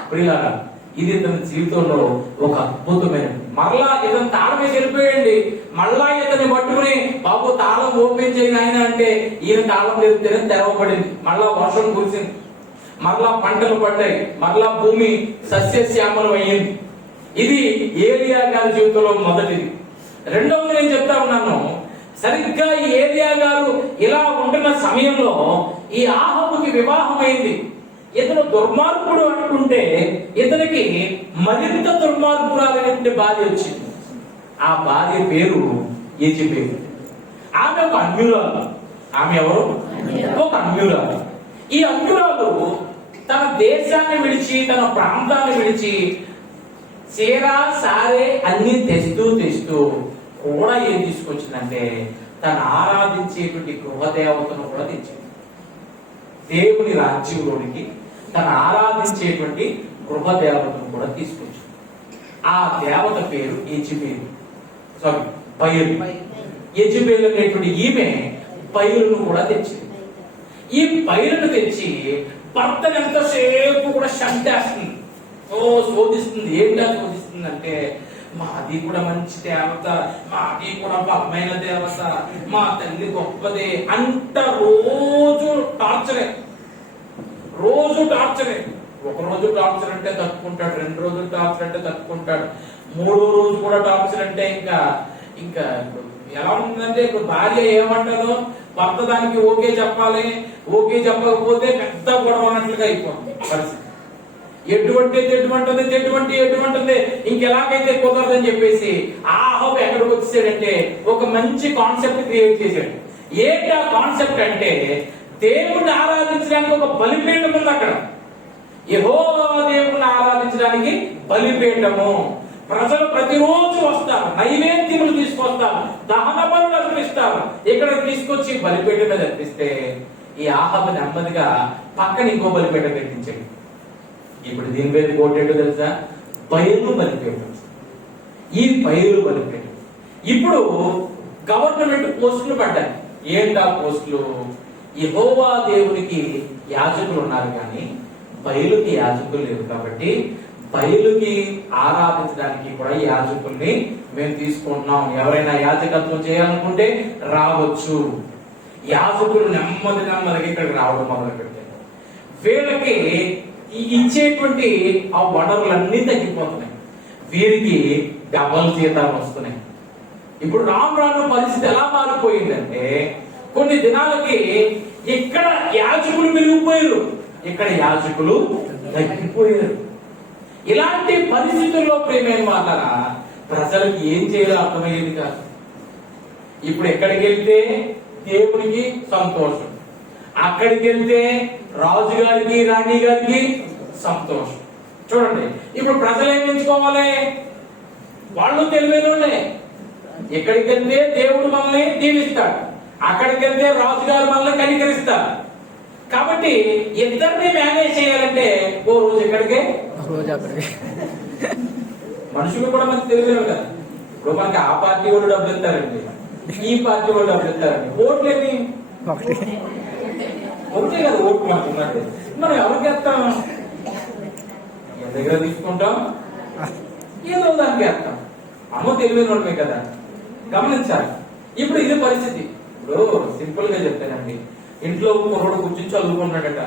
ప్రియులారా, ఇది ఇతని జీవితంలో ఒక అద్భుతమైన, మరలా ఇతను తాళం వేసి వెళ్ళిపోయండి, మళ్ళా ఇతన్ని పట్టుకుని బాబు తాళం ఓపెన్ చేయని ఆయన అంటే ఈయన తాళం తెరిస్తేనే తెరవబడింది. మళ్ళా వర్షం కురిసింది, మరలా పంటలు పడ్డాయి, మరలా భూమి సస్యశ్యామలం అయ్యింది. ఇది ఏలియా గారి జీవితంలో మొదటిది. రెండవది నేను చెప్తా ఉన్నాను, సరిగ్గా ఈ ఏలియా గారు ఇలా ఉంటున్న సమయంలో ఈ ఆహాబుకి వివాహం అయింది. ఇతను దుర్మార్గుడు అంటుంటే ఇతనికి మరింత దుర్మార్గురాలైనటువంటి భార్య వచ్చింది. ఆ భార్య పేరు యెజెబెలు. ఆమె ఒక అన్యురాలు. ఆమె ఎవరు? ఒక అన్యురాలు. ఈ అన్యురాలు తన దేశాన్ని విడిచి, తన ప్రాంతాన్ని విడిచి చీరా సారే అన్ని తెస్తూ కూడా ఏం తీసుకొచ్చిందంటే తను ఆరాధించేటువంటి గృహదేవతను కూడా తెచ్చింది. దేవుని రాజ్యంలోనికి తను ఆరాధించేటువంటి గృహదేవతను కూడా తీసుకొచ్చింది. ఆ దేవత పేరు యెజెబెలు. బయలు. యెజెబెలు అనేటువంటి ఈమె బయలును కూడా తెచ్చింది. ఈ బయలును తెచ్చి భర్తను ఎంతసేపు కూడా శంకేస్తుంది, శోధిస్తుంది. ఏంటా శోధిస్తుంది అంటే, మాది కూడా మంచి దేవత, మాది కూడా బలమైన దేవత, మా తల్లి గొప్పదే అంట. రోజు టార్చరే. ఒక రోజు టార్చర్ అంటే తట్టుకుంటాడు, 2 రోజులు టార్చర్ అంటే తట్టుకుంటాడు, 3వ రోజు కూడా టార్చర్ అంటే ఇంకా ఎలా ఉంటుందంటే, ఇప్పుడు భార్య ఏమంటారో భర్త దానికి ఓకే చెప్పాలి, ఓకే చెప్పకపోతే పెద్ద గొడవ అన్నట్లుగా అయిపోతుంది పరిస్థితి. ఎటువంటి ఇంకెలాగైతే కుదరదని చెప్పేసి ఆహాబు ఎక్కడికి వచ్చేసాడంటే ఒక మంచి కాన్సెప్ట్ క్రియేట్ చేశాడు. ఏంటి ఆ కాన్సెప్ట్ అంటే, దేవుణ్ణి ఆరాధించడానికి ఒక బలిపీఠం ఉంది అక్కడ. యెహోవా దేవుణ్ణి ఆరాధించడానికి బలిపీఠము. ప్రజలు ప్రతిరోజు వస్తారు, నైవేద్యములు తీసుకొస్తారు, దహన బలులు అర్పిస్తారు. ఇక్కడ తీసుకొచ్చి బలిపీఠం మీద అర్పిస్తే ఈ ఆహాబు నెమ్మదిగా పక్కన ఇంకో బలిపీఠం కట్టించాడు. ఇప్పుడు దీని పేరు కోటేటో తెలుసా? బయలు బలిపీఠం. ఈ బయలు బలిపీఠం ఇప్పుడు గవర్నమెంట్ పోస్టులు పడ్డాయి. ఏంటా పోస్టులు? యెహోవా దేవునికి యాజకులు ఉన్నారు కానీ బయలుకి యాజకులు లేరు. కాబట్టి బయలుకి ఆరాధించడానికి కూడా యాజకుల్ని మేము తీసుకుంటున్నాం. ఎవరైనా యాజకత్వం చేయాలనుకుంటే రావచ్చు. యాజకులు నెమ్మదిగా ఇక్కడికి రావడం మొదలు పెట్టారు. వీళ్ళకి ఇచ్చేటువంటి ఆ వనరులన్నీ తగ్గిపోతున్నాయి. వీరికి డబల్ జీతాలు వస్తున్నాయి. ఇప్పుడు రాను పరిస్థితి ఎలా మారిపోయిందంటే, కొన్ని దినాలకి ఇక్కడ యాజకులు పెరిగిపోయారు, ఇక్కడ యాజకులు తగ్గిపోయారు. ఇలాంటి పరిస్థితుల్లో ప్రేమైన వాళ్ళ ప్రజలకు ఏం చేయాలో అర్థమయ్యేది కాదు. ఇప్పుడు ఎక్కడికి వెళ్తే దేవునికి సంతోషం, అక్కడికి వెళ్తే రాజుగారికి రాణి గారికి సంతోషం. చూడండి, ఇప్పుడు ప్రజలు ఏం ఎంచుకోవాలి? వాళ్ళు తెలివైనోళ్ళే. ఎక్కడికి వెళ్తే దేవుడు మనల్ని దీవిస్తాడు, అక్కడికి వెళ్తే రాజుగారు మనల్ని కనికరిస్తారు. కాబట్టి ఇద్దరిని మేనేజ్ చేయాలంటే ఓ రోజు ఎక్కడికే, మనుషులు కూడా మనకు తెలియదు కదా. ఇప్పుడు మనకి ఆ పార్టీ వాళ్ళు డబ్బులు ఇస్తారండి, ఈ పార్టీ వాళ్ళు డబ్బులు ఇస్తారండి. ఓట్లు ఏమి ఒకటే కదా ఓట్లు మాట్లాడుతున్నట్టు. మనం ఎవరికి వేస్తాం? ఎవరి దగ్గర తీసుకుంటాం, ఏదో దానికి వేస్తాం. అమ్మో తెలియని వాళ్ళమే కదా, గమనించాలి. ఇప్పుడు ఇదే పరిస్థితి. ఇప్పుడు సింపుల్ గా చెప్తానండి, ఇంట్లో కుర్రోడు కూర్చొని చదువుకున్నాడట.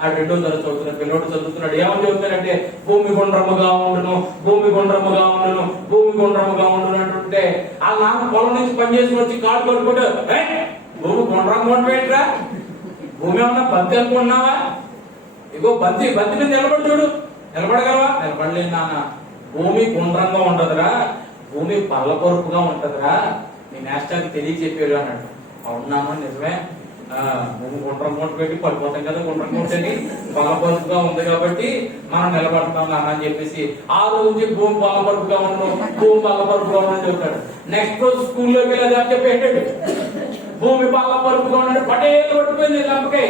ఆ 2వ తరగతి చదువుతున్న పిల్లోడు చదువుతున్నాడు. ఏమని చెబుతాడంటే, భూమి గుండ్రముగా ఉండును, భూమి గుండ్రముగా ఉండును, భూమి గుండ్రముగా ఉండును అంటుంటే ఆ నాన్న పొలం నుంచి పని చేసుకుని వచ్చి కాళ్ళు కొట్టుకుంటే, భూమి గుండ్రంగా ఉండవేట్రా, భూమి ఏమన్నా బంతి అనుకుంటున్నావా? ఇగో బంతి మీద నిలబడి చూడు, నిలబడగలవా? నిలబడలేదు నాన్న. భూమి గుండ్రంగా ఉండదురా, భూమి పళ్ళ పొరుపుగా ఉంటదిరా, మీ మాస్టర్కి తెలియచెప్పారు అన్నాడు. అవునామా? నిజమే. గుండ్రం మూట పెట్టి పడిపోతాం కదా, గుండ్రం మూట అని బలపరుపుగా ఉంది కాబట్టి మనం నిలబడతాం నాన్న అని చెప్పేసి ఆ రోజు భూమి బలపరుపుగా ఉండడం, భూమి బలపరుపుగా ఉండడం చెప్తాడు. నెక్స్ట్ రోజు స్కూల్లోకి వెళ్ళి అది చెప్పేటాడు, భూమి బలపరుపుగా ఉన్నాడు. పటేలు పడిపోయింది లంపకాయ.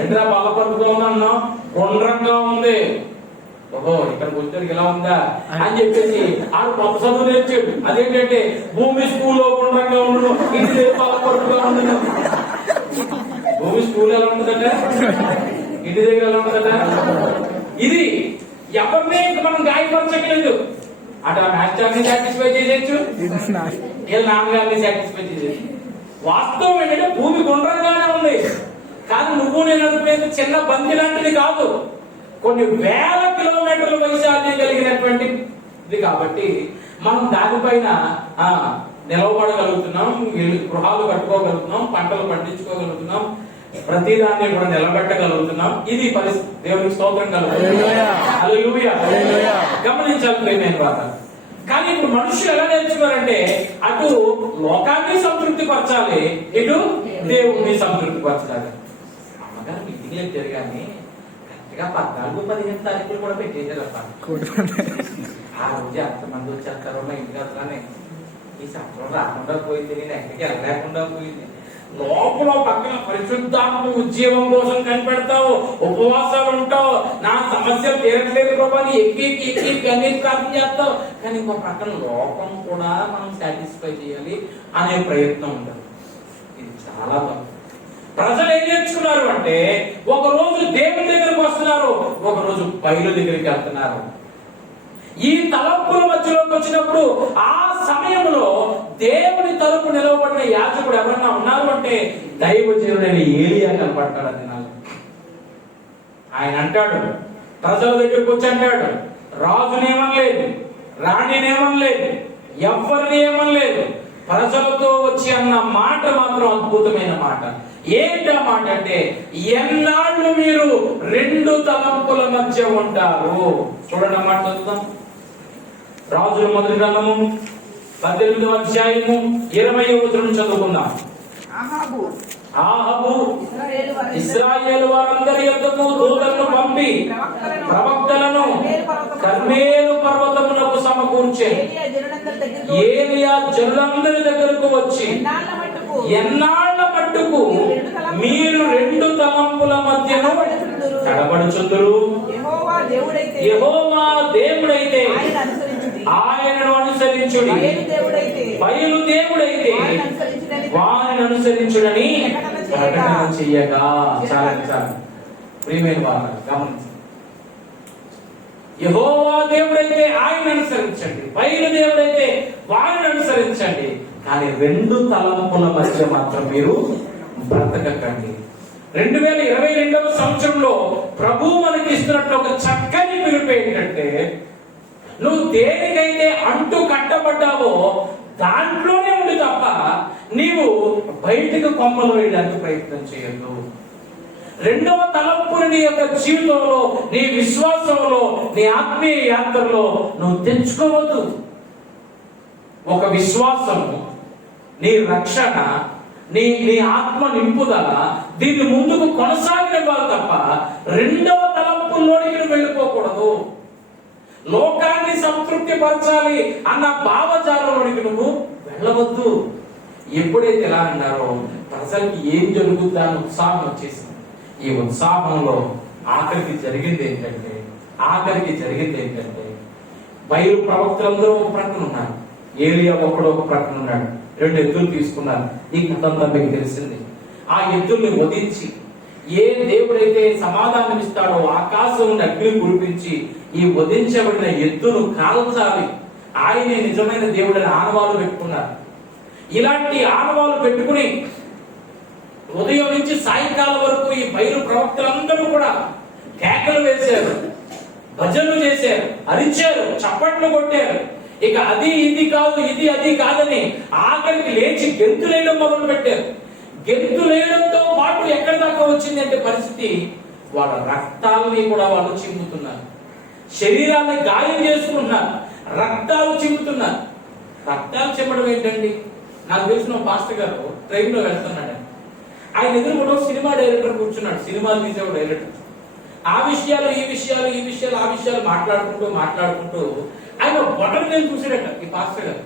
ఏంట్రా బలపరుపుగా ఉన్నాను, గుండ్రంగా ఉంది. ఓహో ఇక్కడికి వచ్చేసరికి ఇలా ఉందా అని చెప్పేసి ఆడు కొత్త చదువు నేర్చాడు. అదేంటంటే భూమి స్కూల్లో గుండ్రంగా ఉండడం, ఇంటి బలపరుపుగా ఉండడం. భూమి స్కూల్ ఎలా ఉంటుందట, ఇంటి దగ్గర ఎలా ఉంటుందట. ఇది ఎవరినే మనం గాయపరచలేదు. అటు ఆ మ్యాథ్స్ సాటిస్ఫై చేసేయచ్చు, వీళ్ళ నాన్నగారిని సాటిస్ఫై చేసేయచ్చు. వాస్తవం ఏంటంటే భూమి గుండ్రంగానే ఉంది, కానీ నువ్వు నేను అనుకునేది చిన్న బంతి లాంటిది కాదు, కొన్ని వేల కిలోమీటర్ల వైశాల్యం కలిగినటువంటి ఇది. కాబట్టి మనం దానిపైన నిలవబడగలుగుతున్నాం, గృహాలు కట్టుకోగలుగుతున్నాం, పంటలు పండించుకోగలుగుతున్నాం, ప్రతిదాన్ని కూడా నిలబెట్టగలుగుతున్నాం. ఇది పరిస్థితి. దేవునికి స్తోత్రం కలుగుతుంది. హల్లెలూయా. గమనించాలి ప్రియమైన వారు. కానీ ఇప్పుడు మనుషులు ఎలా నేర్చుకున్నారంటే అటు లోకాన్ని సంతృప్తి పరచాలి, ఇటు దేవుడిని సంతృప్తి పరచాలి. అమ్మగారు మీటింగ్ జరిగానే కరెక్ట్గా 14-15 తారీఖులు కూడా పెట్టేశారు. ఆ రోజు ఎంతమంది వచ్చేస్తారో మా ఇంటికి అసలు ఈ సంవత్సరం రాకుండా పోయింది, నేను ఎక్కడికి వెళ్ళలేకుండా పోయింది. లోపల పక్కన పరిశుద్ధాత్మ ఉద్యోగం కోసం కనిపెడతావు, ఉపవాసాలు ఉంటావు, నా సమస్య తీరట్లేదు ప్రభా నీ ఎక్కి అన్ని ప్రార్థన చేస్తావు. కానీ ఇంకో ప్రక్కన లోకం కూడా మనం సాటిస్ఫై చేయాలి అనే ప్రయత్నం ఉంటుంది. ఇది చాలా తప్పు. ప్రజలు ఏం నేర్చుకున్నారు అంటే ఒక రోజు దేవుని దగ్గరకు వస్తున్నారు, ఒక రోజు బయలు దగ్గరికి వెళ్తున్నారు. ఈ తలంపుల మధ్యలోకి వచ్చినప్పుడు ఆ సమయంలో దేవుని తలుపు నిలవబడిన యాజకుడు ఎవరన్నా ఉన్నారు అంటే దైవజనుడైన ఏలియా కనపడతాడు. అది నాకు ఆయన అంటాడు, ప్రజల దగ్గరకు వచ్చి అంటాడు, రాజునేమనలేదు, రాణినేమనలేదు, ఎవరిని ఏమనలేదు, ప్రజలతో వచ్చి అన్న మాట మాత్రం అద్భుతమైన మాట. ఏంటా మాట అంటే ఎన్నాళ్ళు మీరు 2 తలంపుల మధ్య ఉంటారు. చూడండి ఆ మాట చదువుతాం. రాజుల మొదటి గ్రంథము 18వ అధ్యాయము 20వ వచనం చదువుకుందాం. ఆహాబు ఇశ్రాయేలు వారందరి యొద్దకు దూతలను పంపి ప్రవక్తలను కర్మేలు పర్వతమునకు సమకూర్చె. ఏలియా జనులందరి దగ్గరకు వచ్చి ఎన్నాళ్ల మట్టుకు మీరు 2 తలంపుల మధ్యను తడబడుచుందురు? యెహోవా దేవుడైతే ఆయనను అనుసరించుడి, బయలు దేవుడైతే వారిని అనుసరించుడని ప్రకటన చెయ్యగా. చాలా చాలా ప్రియమైన వారు గమనించండి. యెహోవా దేవుడైతే ఆయన అనుసరించండి, బయలు దేవుడైతే వారిని అనుసరించండి, కానీ 2 తలంపుల మధ్య మాత్రం మీరు బ్రతకకండి. 2022వ సంవత్సరంలో ప్రభు మనకి ఇస్తున్నట్టు ఒక చక్కని పిలుపు ఏంటంటే నువ్వు దేనికైతే అంటూ కట్టబడ్డావో దాంట్లోనే ఉండి తప్ప నీవు బయటకు కొమ్మలు వేయడానికి ప్రయత్నం చేయొద్దు. 2వ తలంపుని నీ యొక్క జీవితంలో, నీ విశ్వాసంలో, నీ ఆత్మీయ యాత్రలో నువ్వు తెచ్చుకోవద్దు. ఒక విశ్వాసము, నీ రక్షణ, నీ ఆత్మ నింపుదల, దీన్ని ముందుకు కొనసాగినవ్వాలి తప్ప 2వ తలంపుల్లోనికి నువ్వు వెళ్ళిపోకూడదు. లోకాన్ని సంతృప్తి పరచాలి అన్న భావజాలంలోనికి నువ్వు వెళ్ళవద్దు. ఎప్పుడైతే ఎలా అన్నారో ప్రజలకి ఏం జరుగుతుందా అని ఉత్సాహం వచ్చేసింది. ఈ ఉత్సాహంలో ఆఖరికి జరిగింది ఏంటంటే బయలు ప్రవక్తలందరూ ఒక ప్రక్కన ఉన్నారు, ఏలియా ఒకడు ఒక ప్రక్కన ఉన్నాడు. 2 ఎద్దులు తీసుకున్నారు. ఈ కథంతా మీకు తెలిసింది. ఆ ఎద్దుల్ని వధించి ఏ దేవుడైతే సమాధానం ఇస్తాడో ఆకాశం నుండి అగ్ని కురిపించి ఈ వధించబడిన ఎద్దును కాల్చాలి, ఆయనే నిజమైన దేవుడని ఆనవాలు పెట్టుకున్నారు. ఇలాంటి ఆనవాలు పెట్టుకుని ఉదయం నుంచి సాయంకాలం వరకు ఈ బయలు ప్రవక్తలందరూ కూడా కేకలు వేశారు, భజనలు చేశారు, అరిచారు, చప్పట్లు కొట్టారు. ఇక అది ఇది కాదు, ఇది అది కాదని ఆఖరికి లేచి గెంతులేయడం మొదలు పెట్టారు. గెంతులేయడంతో పాటు ఎక్కడి దాకా వచ్చింది అంటే పరిస్థితి, వాళ్ళ రక్తాలని కూడా వాళ్ళు చింపుతున్నారు, శరీరాన్ని గాయం చేసుకుంటున్నారు, రక్తాలు చింపుతున్నారు. రక్తాలు చింపడం ఏంటండి? నాకు తెలిసిన పాస్టర్ గారు ట్రైన్ లో వెళ్తున్నాడు. ఆయన ఎదురుగా సినిమా డైరెక్టర్ కూర్చున్నాడు, సినిమాలు తీసేవాడు డైరెక్టర్. ఆ విషయాలు ఈ విషయాలు మాట్లాడుకుంటూ ఆయన బొటన వేలు చూసాడట ఈ పాస్టర్ గారు.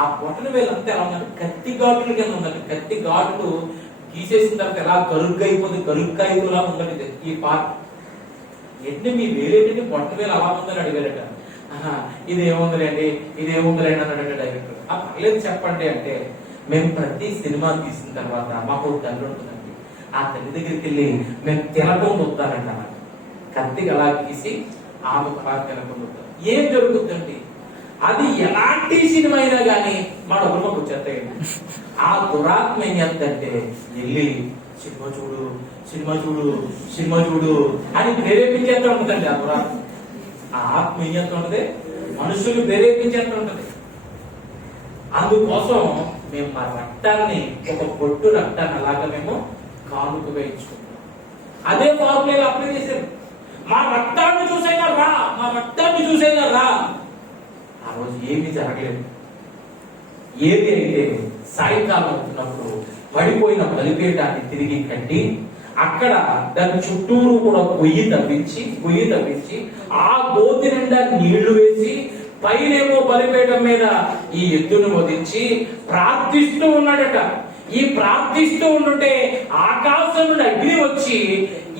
ఆ బొటన వేలు అంతా ఎలా ఉందంటే కత్తి ఘాటుల కింద ఉందండి. కత్తి ఘాటులు గీసేసిన తర్వాత ఎలా గరుగ్గాయిలా ఉందండి ఈ పార్ట్. ఏంటంటే మీ వేలేంటి బొటన వేలు అలా ఉందని అడిగారట. ఇదేముందిలేండి అన్నాడట డైరెక్టర్. పర్లేదు చెప్పండి అంటే, మేము ప్రతి సినిమా తీసిన తర్వాత మాకు తల్లి ఉంటుందండి, ఆ తల్లి దగ్గరికి వెళ్ళి మేము తినకం వస్తానంట. కత్తికి అలా గీసి ఆమె అలా తినకం వస్తాం. ఏం జరుగుతుందండి? అది ఎలాంటి సినిమా అయినా కానీ మా డబ్బులకు వచ్చేస్తాయండి. ఆ దురాత్మ ఏం చేద్దంటే వెళ్ళి సినిమా చూడు అని ప్రేరేపించేస్తూ ఉంటుందండి. ఆ దురాత్మ, ఆ ఆత్మ ఏం చేస్తూ ఉంటుంది, మనుషులు ప్రేరేపించేస్తూ ఉంటుంది. అందుకోసం మేము మా రక్తాన్ని, ఒక పొట్టు రక్తాన్ని అలాగా మేము కానుకగా ఇచ్చుకుంటాం. అదే ఫార్ములా అప్లై చేశారు. మా రక్తాన్ని చూసైనా రా. ఆ రోజు ఏమీ జరగలేదు. ఏది అయితే సాయంకాలం అవుతున్నప్పుడు పడిపోయిన బలిపీఠాన్ని తిరిగి కట్టి అక్కడ దాని చుట్టూరు కూడా పొయ్యి తవ్వించి ఆ గోతి నిండా నీళ్లు వేసి పైనేమో బలిపీఠం మీద ఈ ఎద్దును వధించి ప్రార్థిస్తూ ఉన్నాడట. ఈ ప్రార్థిస్తూ ఉంటుంటే ఆకాశం నుండి అగ్ని వచ్చి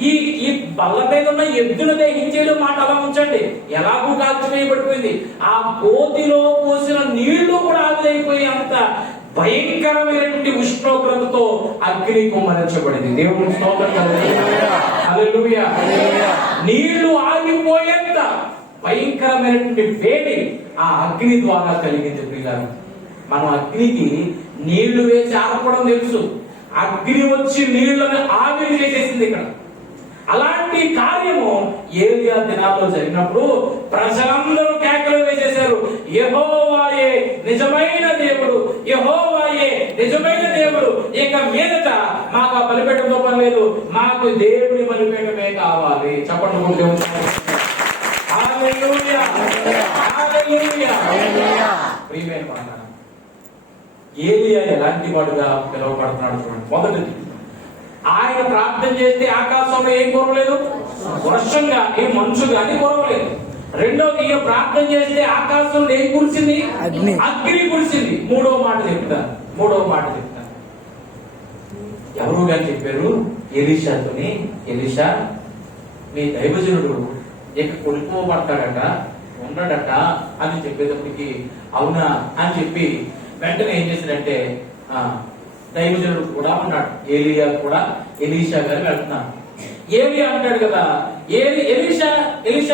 ఈ బల్ల మీద ఉన్న ఎద్దును దహించేయడం మాట అలా ఉంచండి, ఎలాగూ కాల్చివేయబడిపోయింది. ఆ గోతిలో పోసిన నీళ్లు కూడా ఆవిరైపోయి అంత భయంకరమైనటువంటి ఉష్ణోగ్రతతో అగ్ని కుమ్మరించబడింది. దేవుని స్తోత్రం. హల్లెలూయా. నీళ్లు ఆగిపోయేంత భయంకరమైనటువంటి వేడి ఆ అగ్ని ద్వారా కలిగింది. ప్రియులారా, మనం అగ్నికి నీళ్లు వేసి ఆర్పడం తెలుసు, అగ్ని వచ్చి నీళ్లను ఆవిరి చేసేసింది ఇక్కడ. అలాంటి కార్యము ఏలియా దినాల్లో జరిగినప్పుడు ప్రజలందరూ కేకలు వేసేశారు, యెహోవాయే నిజమైన దేవుడు, యెహోవాయే నిజమైన దేవుడు. ఇక మీదట మాకు ఆ బలిపీఠంతో పని లేదు, మాకు దేవుని బలిపీఠమే కావాలి. చెప్పండి. హల్లెలూయా, హల్లెలూయా. ప్రియమైన వారు, ఏలియా ఎలాంటి వాడుగా పిలువబడుతున్నాడు చూడండి. మొదటిది, ఆయన ప్రార్థన చేస్తే ఆకాశంలో ఏం కురవలేదు, వర్షం గాని మంచు గాని కురవలేదు. రెండోది, ఈయన ప్రార్థన చేస్తే ఆకాశంలో ఏం కురిసింది, అగ్ని కురిసింది. మూడవ మాట చెప్తాను. ఎవరు గారు చెప్పారు ఎలీషాతోని, ఎలీషా మీ దైవజనుడు ఇక కొనుక్కోబడతాడట, ఉండడట అని చెప్పేటప్పటికి అవునా అని చెప్పి వెంటనే ఏం చేశాడంటే దైవజనుడు కూడా ఉన్నాడు, ఏలియా కూడా ఎలీషా గారు వెళ్తున్నాను. ఏలియా అంటాడు కదా, ఎలీషా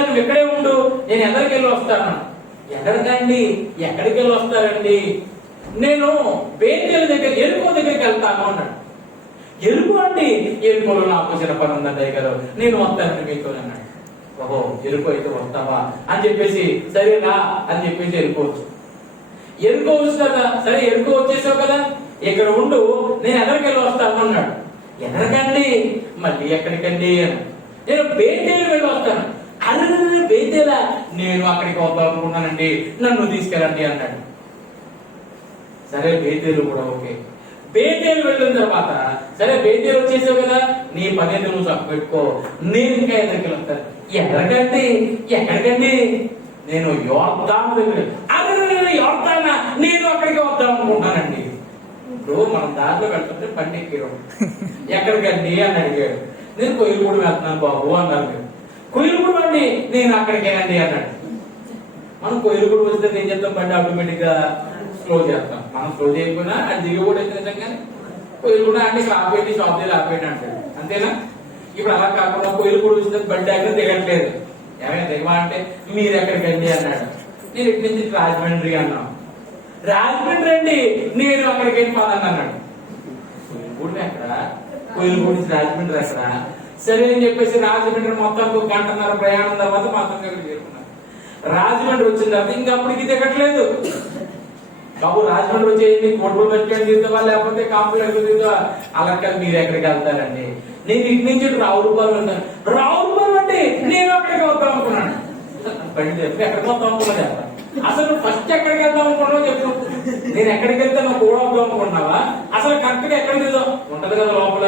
నువ్వు ఎక్కడే ఉండు, నేను ఎక్కడికి వెళ్ళి వస్తాను. ఎక్కడికి వెళ్ళి వస్తారండి? నేను బేతేలు దగ్గర, ఎరుకో దగ్గరికి వెళ్తాను అన్నాడు. ఎరుకు అండి, ఎరుకోలో నాకు చిన్న పని ఉందండి గారు, నేను వస్తానండి మీతో అన్నాడు. ఓహో, ఎరుకు అయితే వస్తావా అని చెప్పేసి సరేనా అని చెప్పేసి ఎరుకో వస్తుందా? సరే ఎరుకో వచ్చేసావు కదా, ఇక్కడ ఉండు, నేను ఎక్కడికెళ్ళి వస్తాను అన్నాడు. ఎక్కడికండి? మళ్ళీ ఎక్కడికండి? నేను బేతేలు వెళ్ళి వస్తాను. అరే బేతేలా, నేను అక్కడికి వద్దాం అనుకున్నానండి, నన్ను తీసుకెళ్ళండి అన్నాడు. సరే బేతేలు కూడా ఓకే. బేతేలు వెళ్ళిన తర్వాత సరే బేతేలు వచ్చేసావు కదా, నీ పని అయితే నువ్వు చక్క పెట్టుకో, నేను ఇంకా ఎక్కడికి వస్తాను. ఎక్కడికండి? నేను యోర్దాను దగ్గర. అరే యోర్దానా, నేను అక్కడికి వద్దాం అనుకుంటానండి. ఇప్పుడు మనం దారిలో వెళ్తుంటే బండి ఎక్కిరాడు, ఎక్కడికండి అని అడిగాడు. నేను కొయ్యలగూడ వెళ్తున్నాను బాబు అన్నారు. కొయ్యలగూడ అండి, నేను అక్కడికేనండి అన్నాడు. మనం కొయ్యలగూడ వస్తే ఏం చేస్తాం, బండి ఆటోమేటిక్ గా స్లో చేస్తాం. మనం స్లో చేయకపోయినా అది దిగి కూడా అయితే నిజంగానే కొయ్యలగూడ అంటే ఆపేయండి, షాప్ దగ్గర ఆపేయండి అంటాడు, అంతేనా? ఇప్పుడు అలా కాకుండా కొయ్యలగూడ వస్తే బండి దగ్గర దిగట్లేదు. ఏమైనా దిగమా అంటే మీరు ఎక్కడికండి అన్నాడు. నేను ఇటు నుంచి రాజమండ్రి అన్నాం. రాజమండ్రి అండి, నేను అక్కడికి వెళ్ళిపోదాన్ని అన్నాడు. కొయ్యలగూడ ఎక్కడ, కొయ్యలగూడ నుంచి రాజమండ్రి ఎక్కడ? సరే అని చెప్పేసి రాజమండ్రి మొత్తం 1 గంటన్నర ప్రయాణం తర్వాత మొత్తం చేరుకున్నాను. రాజమండ్రి వచ్చిన తర్వాత ఇంకా అప్పటికి దిగట్లేదు. బాబు రాజమండ్రి వచ్చేది కోట్లు పెట్టుకొని తీద్దావా లేకపోతే కాంప్లెక్స్ తీద్దావా? అలా మీరు ఎక్కడికి వెళ్తారండి? నేను ఇటు నుంచి రావులపాలెం వెళ్తాను. రావులపాలెం అంటే నేను అక్కడికి వద్దాం అనుకున్నాను. బండి ఎక్కడికి వద్దాం అనుకున్నా అసలు ఫస్ట్ ఎక్కడికి వెళ్దాం అనుకున్నావు చెప్పు. నేను ఎక్కడికి వెళ్తే నువ్వు కూడా వద్దాం అనుకుంటున్నావా? అసలు కరెక్ట్ గా ఎక్కడికి వెళ్దాం ఉంటది కదా లోపల.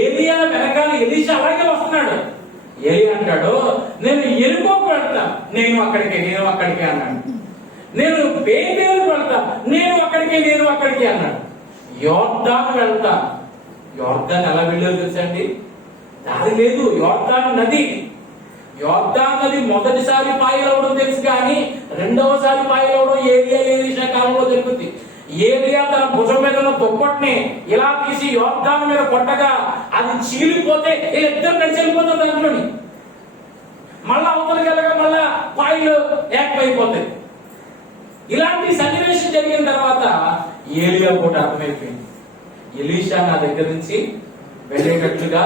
ఏలియా వెనకాల ఎలీషా అలాగే వస్తున్నాడు. ఏలియా అంటాడు, నేను ఎరుకోకు వెళ్తా, నేను అక్కడికే అన్నాడు. నేను బేతేలుకు వెళ్తా, నేను అక్కడికే అన్నాడు. యోర్దాను వెళ్తా. యోర్దాన్ ఎలా వెళ్ళారు తెలుసండి? దారి లేదు. యోర్దాన్ నది మొదటిసారి పాయలవడం తెలుసు, కానీ రెండవసారి పాయలవడం ఎలీషా కాలంలో జరుగుతుంది. ఏలియా తన భుజం మీద ఉన్న దుప్పటిని ఇలా తీసి యోర్దాను మీద కొట్టగా అది చీలిపోతే ఇద్దరు నడిచి వెళ్ళిపోతారు దాంట్లోని. మళ్ళా అవతలికి వెళ్ళగా మళ్ళా పాయలు ఏకమైపోతాయి. ఇలాంటి సన్నివేశం జరిగిన తర్వాత ఏలియా కూడా అర్థమైపోయింది, ఎలీషా నా దగ్గర నుంచి వెళ్ళేటట్లుగా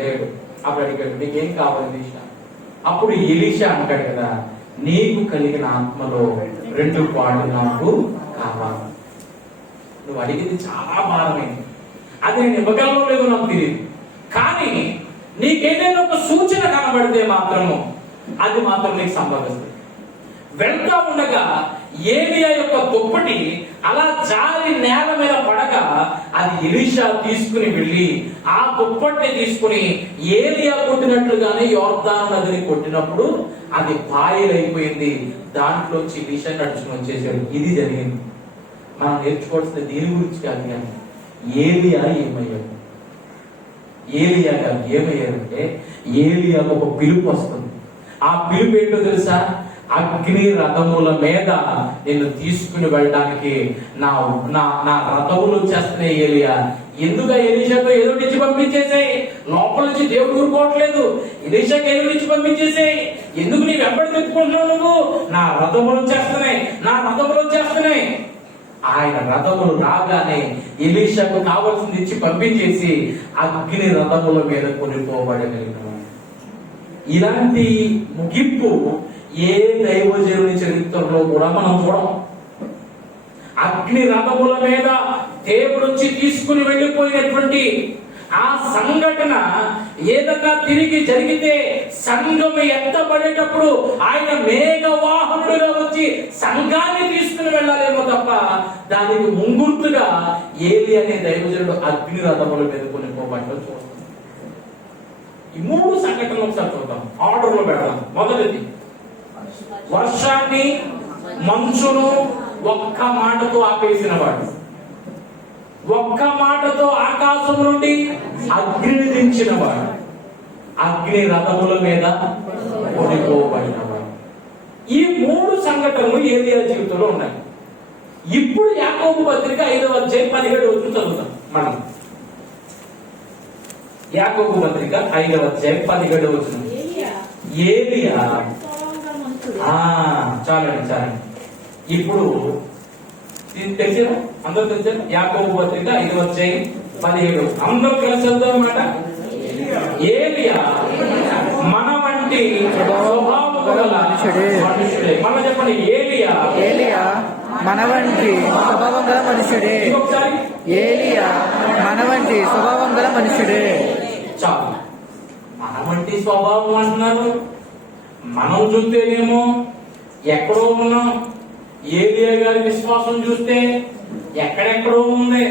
లేడు. అప్పుడు అడిగాడు, నీకేం కావాలి ఎలీషా? అప్పుడు ఎలీషా అంటాడు కదా, నీకు కలిగిన ఆత్మలో 2 పాళ్ళు నాకు కావాలి. నువ్వు అడిగింది చాలా భారమైంది, అది నేను ఇవ్వగలను లేదో నాకు తెలియదు, కానీ నీకేదైనా ఒక సూచన కనబడితే మాత్రము అది మాత్రం నీకు సంభవిస్తుంది. వెళ్తా ఉండగా ఏలియా యొక్క దుప్పటి అలా జారి నేల మీద పడగా అది ఎలీషా తీసుకుని వెళ్ళి ఆ దుప్పటిని తీసుకుని ఏలియా కొట్టినట్లుగానే యోర్దాను నదిని కొట్టినప్పుడు అది పాయలైపోయింది. దాంట్లోంచి ఎలీషా నడుచుకుని వచ్చేసాడు. ఇది జరిగింది. మనం నేర్చుకోవాల్సిన దీని గురించి కాదు, కానీ ఏలియా ఏమయ్యారంటే ఏలియాకు ఒక పిలుపు వస్తుంది. ఆ పిలుపు ఏంటో తెలుసా? అగ్ని రథముల మీద నిన్ను తీసుకుని వెళ్ళడానికి నా రథములు వచ్చేస్తున్నాయి. ఏలియా ఎందుకు ఎలీషాతో ఏదో నుంచి పంపించేసాయి, లోపల నుంచి దేవుడు ఊరుకోవట్లేదు. ఎలీషాకి ఏదో నుంచి పంపించేసాయి, ఎందుకు నీ వెంబడి తెచ్చుకుంటున్నావు నువ్వు? నా రథములు వచ్చేస్తున్నాయి. ఆయన రథములు రాగానే ఎలీషాకు కావలసింది ఇచ్చి పంపించేసి అగ్ని రథముల మీద కొనిపోబడగలిగిన ఇలాంటి ముగింపు ఏ దైవజనుని చరిత్రలో కూడా మనం చూడం. అగ్ని రథముల మీద దేవుడొచ్చి తీసుకుని వెళ్ళిపోయినటువంటి ఆ సంఘటన ఏదన్నా తిరిగి జరిగితే సంఘం ఎత్తబడేటప్పుడు ఆయన మేఘవాహనుడుగా వచ్చి సంఘాన్ని తీసుకుని వెళ్ళాలేమో తప్ప దానికి ముంగుర్తుగా ఏలి అనే దైవజనుడు అగ్ని రథముల మీద కొనిపోబడ్డం చూస్తాం. ఈ 3 సంఘటనలు ఒకసారి చూద్దాం, ఆర్డర్ లో పెడదాం. మొదటిది, వర్షాన్ని మంచును ఒక్క మాటతో ఆపేసిన వాడు, ఒక్క మాటతో ఆకాశం నుండి అగ్నిని దించిన వాడు, అగ్ని రథముల మీద కొనిపోబడిన వాడు. ఈ 3 సంఘటనలు ఏలియా జీవితంలో ఉన్నాయి. ఇప్పుడు యాకోబు పత్రిక 5వ అధ్యాయం 17వ వచనం చదువుతాం మనం. యాకోబు పత్రిక 5వ అధ్యాయం 17వ వచనం. ఏలియా చాలండి. ఇప్పుడు తెలిసిన అందరూ తెలిసారు. యాకోబు పత్రిక 5వ అధ్యాయం 17. అందరూ కలిసి చదువుతాం అన్నమాట. ఏలియా మన వంటి స్వభావం గల మనుషుడే. మళ్ళీ చెప్పండి, ఏలియా మన వంటి స్వభావం గల మనుషుడే. ఏలియా మన వంటి స్వభావం గల మనుషుడే. చాలు, మన వంటి స్వభావం అంటున్నారు. మనం చూస్తేనేమో ఎక్కడో ఉన్నాం. ఏలియా గారి విశ్వాసం చూస్తే ఎక్కడెక్కడో ఉంది.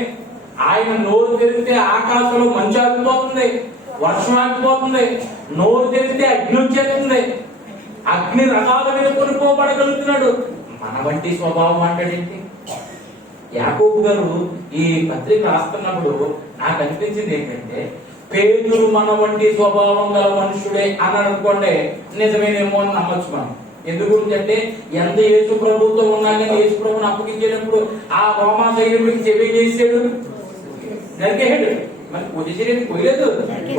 ఆయన నోరు తెరిస్తే ఆకాశంలో మంచు ఆగిపోతుంది, వర్షం ఆగిపోతుంది. నోరు తెరిస్తే అగ్ని వచ్చేస్తుంది. అగ్ని రథాల మీద కొనుక్కోబడగలుగుతున్నాడు. మన వంటి స్వభావం అంటాడేంటి? యాకోబు గారు ఈ పత్రిక రాస్తున్నప్పుడు నాకు అనిపించింది ఏంటంటే, పేతురు మన వంటి స్వభావం గల మనుషుడే అన్నాడు అనుకోండి, నిజమేనేమో అని నమ్మచ్చు మనం. ఎందు గురించి అంటే, ఎంత యేసు ప్రభుతో ఉన్నా కానీ యేసు ప్రభుని అప్పగించేటప్పుడు ఆ రోమా సైనికుడికి చెవి చేసాడు, నరికేహాడు. మరి పూజ చేయడానికి పోయలేదు,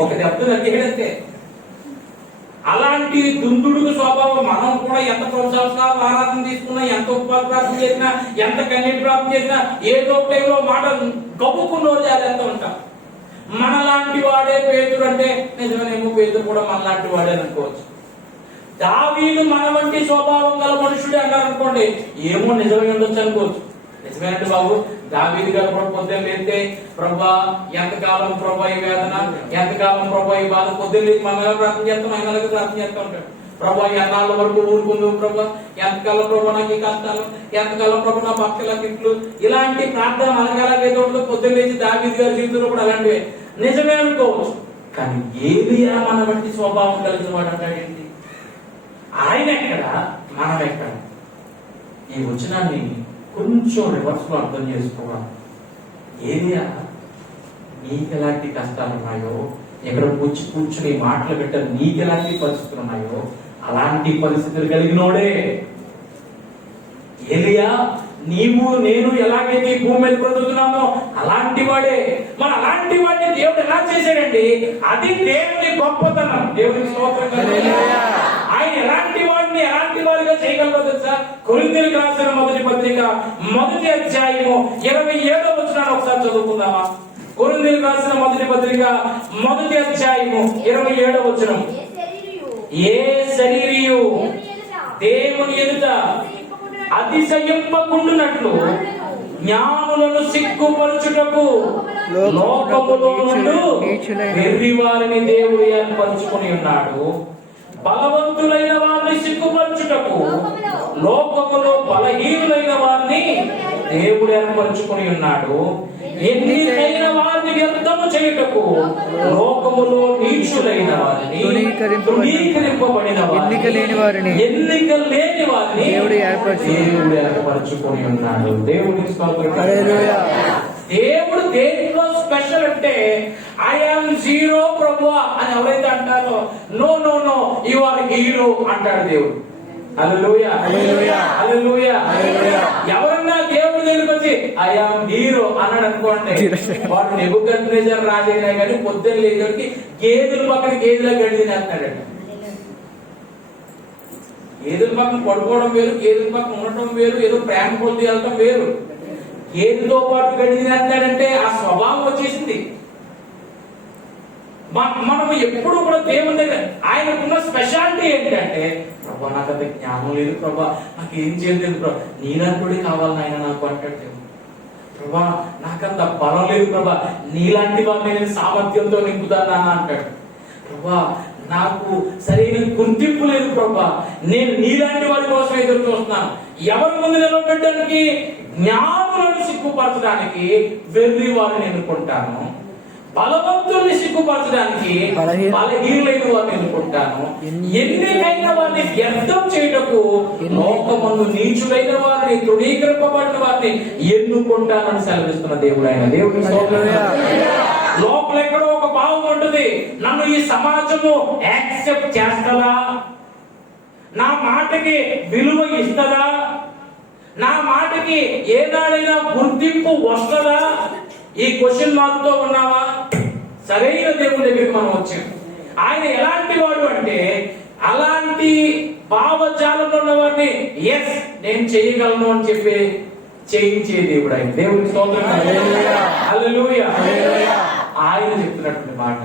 ఒక దెబ్బ నరికేహాడు అంతే. అలాంటి దుందుడుకు స్వభావం మనం కూడా ఎంత సంవత్సరాలు ఆరాధన తీసుకున్నా, ఎంత ఉపవాస ప్రార్థన చేసినా, ఎంత కన్నీటి ప్రార్థన చేసినా ఏదో టైంలో మాట గొప్పకున్న ఎంత ఉంటాం. మనలాంటి వాడే పేతురు అంటే నిజమేమో, పేతురు కూడా మనలాంటి వాడే అనుకోవచ్చు. దావీదు మన వంటి స్వభావం గల మనుషుడే అన్నారు అనుకోండి, ఏమో నిజమే ఉండొచ్చు అనుకోవచ్చు. నిజమేనండి బాబు, దావీదు గారు కూడా పొద్దున్న లేస్తే, ప్రభా ఎంతకాలం ప్రభా ఈ వేదన, ఎంతకాలం ప్రభా ఈ బాధ, పొద్దున్న లేచి మంగళ ప్రార్థన చేస్తాం, ఆయన ప్రార్థన చేస్తూ ఉంటాడు. ప్రభా ఎన్నాళ్ళ వరకు ఊరుకుందు ప్రభా, ఎంతకాలం ప్రభా నాకు ఈ కష్టాలు, ఎంతకాలం ప్రభా నా భక్తుల గిట్లు, ఇలాంటి ప్రార్థన మనకెలాగైతే ఉంటుందో పొద్దున్న లేచి దావీదు గారి జీవితంలో కూడా అలాంటివే నిజమే అనుకోవచ్చు. కానీ ఏలియా మన వంటి స్వభావం కలిగిన వాడు అంటాడేంటి? ఆయన ఎక్కడ, మనం ఎక్కడ? ఈ వచనాన్ని కొంచెం రివర్స్ లో అర్థం చేసుకోవాలి. ఏలియా నీకెలాంటి కష్టాలు ఉన్నాయో, ఎక్కడ కూర్చుని మాటలు పెట్టారు, నీకెలాంటి పరిస్థితులు ఉన్నాయో అలాంటి పరిస్థితులు కలిగినోడే ఏలియా. నీవు నేను ఎలాగైతే ఈ భూమి మీద బ్రతుకుతున్నామో అలాంటి వాడే. మరి అలాంటి వాడిని దేవుడు ఎలా చేశాడండి? అది దేవుని గొప్పతనం. దేవునికి స్తోత్రం కలుగుగాక. ఆయన ఎలాంటి వాడిని ఎలాంటి వాడిగా చేయగలదో సార్. కొరింథీయులకు రాసిన మొదటి పత్రిక 1వ అధ్యాయము 27వ వచనాన్ని ఒకసారి చదువుకుందామా? కొరింథీయులకు రాసిన మొదటి పత్రిక 1వ అధ్యాయము 27వ వచనం. ఏ శరీరియు దేవుని ఎదుట అతిశయింపకుండునట్లు జ్ఞానులను సిగ్గుపరచుటకు లోకములో నుండి వెర్రి వారిని దేవుడు ఏర్పరచుకుని ఉన్నాడు. బలవంతులైన వారిని సిగ్గుపరచుటకు లోకములో బలహీనులైన వారిని దేవుడు ఏర్పరచుకుని ఉన్నాడు. ఎన్నికైన వారిని వ్యర్థము చేయుటకు లోకములో నీచులైన వారిని, తృణీకరింపబడిన వారిని, ఎన్నిక లేని వారిని దేవుడు ఏర్పరచుకుని ఉన్నాడు. దేవుడికి స్తోత్రం. దేవుడు దేంట్లో స్పెషల్ అంటే ఐఆమ్ జీరో ప్రభువా అని ఎవరైతే అంటారో, no no no you are hero అంటాడు దేవుడు. హల్లెలూయా, హల్లెలూయా, హల్లెలూయా. ఎవరన్నా దేవుడు దగ్గరికి వచ్చి ఐఆమ్ హీరో అన్నాడు అనుకోండి, వాడు నెబుకద్నెజర్ రాజైనా కానీ పొద్దున్న లేచి గేదెల పక్కన గేదెలా గడి తినేస్తాడట. గేదెల పక్కన పడుకోవడం వేరు, గేదెల పక్కన ఉండటం వేరు, ఏదో ప్రేమ పొంది వెళ్ళటం వేరు. గేదెతో పాటు గడి తినేస్తాడంటే ఆ స్వభావం వచ్చేసింది. మనం ఎప్పుడు కూడా దేవుని దగ్గర ఆయనకున్న స్పెషాలిటీ ఏంటంటే, ప్రభా నాకు అంత జ్ఞానం లేదు ప్రభా, నాకు ఏం చేయలేదు ప్రభా, నీలాంటి కావాలి నాయన నాకు అంటాడు. ప్రభా నాకంత బలం లేదు ప్రభా, నీలాంటి వారిని నేను సామర్థ్యంతో నింపుతానా అంటాడు. ప్రభా నాకు సరైన గుర్తింపు లేదు ప్రభా, నేను నీలాంటి వారి కోసం ఎదురు చూస్తున్నాను. ఎవరి ముందు నిలబెట్టడానికి? జ్ఞానులను సిగ్గుపరచడానికి వెర్రి వారిని ఎన్నుకుంటాను, బలవంతుల్ని సిగ్గుపరచడానికి బలహీనులైన వారిని ఎన్నుకుంటాను, ఎన్నికైన వారిని వ్యర్థం చేయటకు లోకమందు నీచులైన వారిని, తృణీకరింపబడిన వారిని ఎన్నుకుంటానని సెలవిస్తున్న దేవుడు ఆయన. దేవుడి లోపల ఎక్కడో ఒక భావం ఉంటుంది, నన్ను ఈ సమాజము యాక్సెప్ట్ చేస్తుందా, నా మాటకి విలువ ఇస్తుందా, నా మాటకి ఏనాడైనా గుర్తింపు వస్తుందా? ఈ క్వశ్చన్ మార్క్ తో ఉన్నావా? సరైన దేవుని దగ్గరికి మనం వచ్చాం. ఆయన ఎలాంటి వాడు అంటే, అలాంటి భావజాలంలో ఉన్న వారిని ఎస్ నేను చేయగలను అని చెప్పి చేయించే దేవుడు ఆయన. దేవుని స్తోత్రం. హల్లెలూయా. ఆయన చెప్తున్నటువంటి మాట,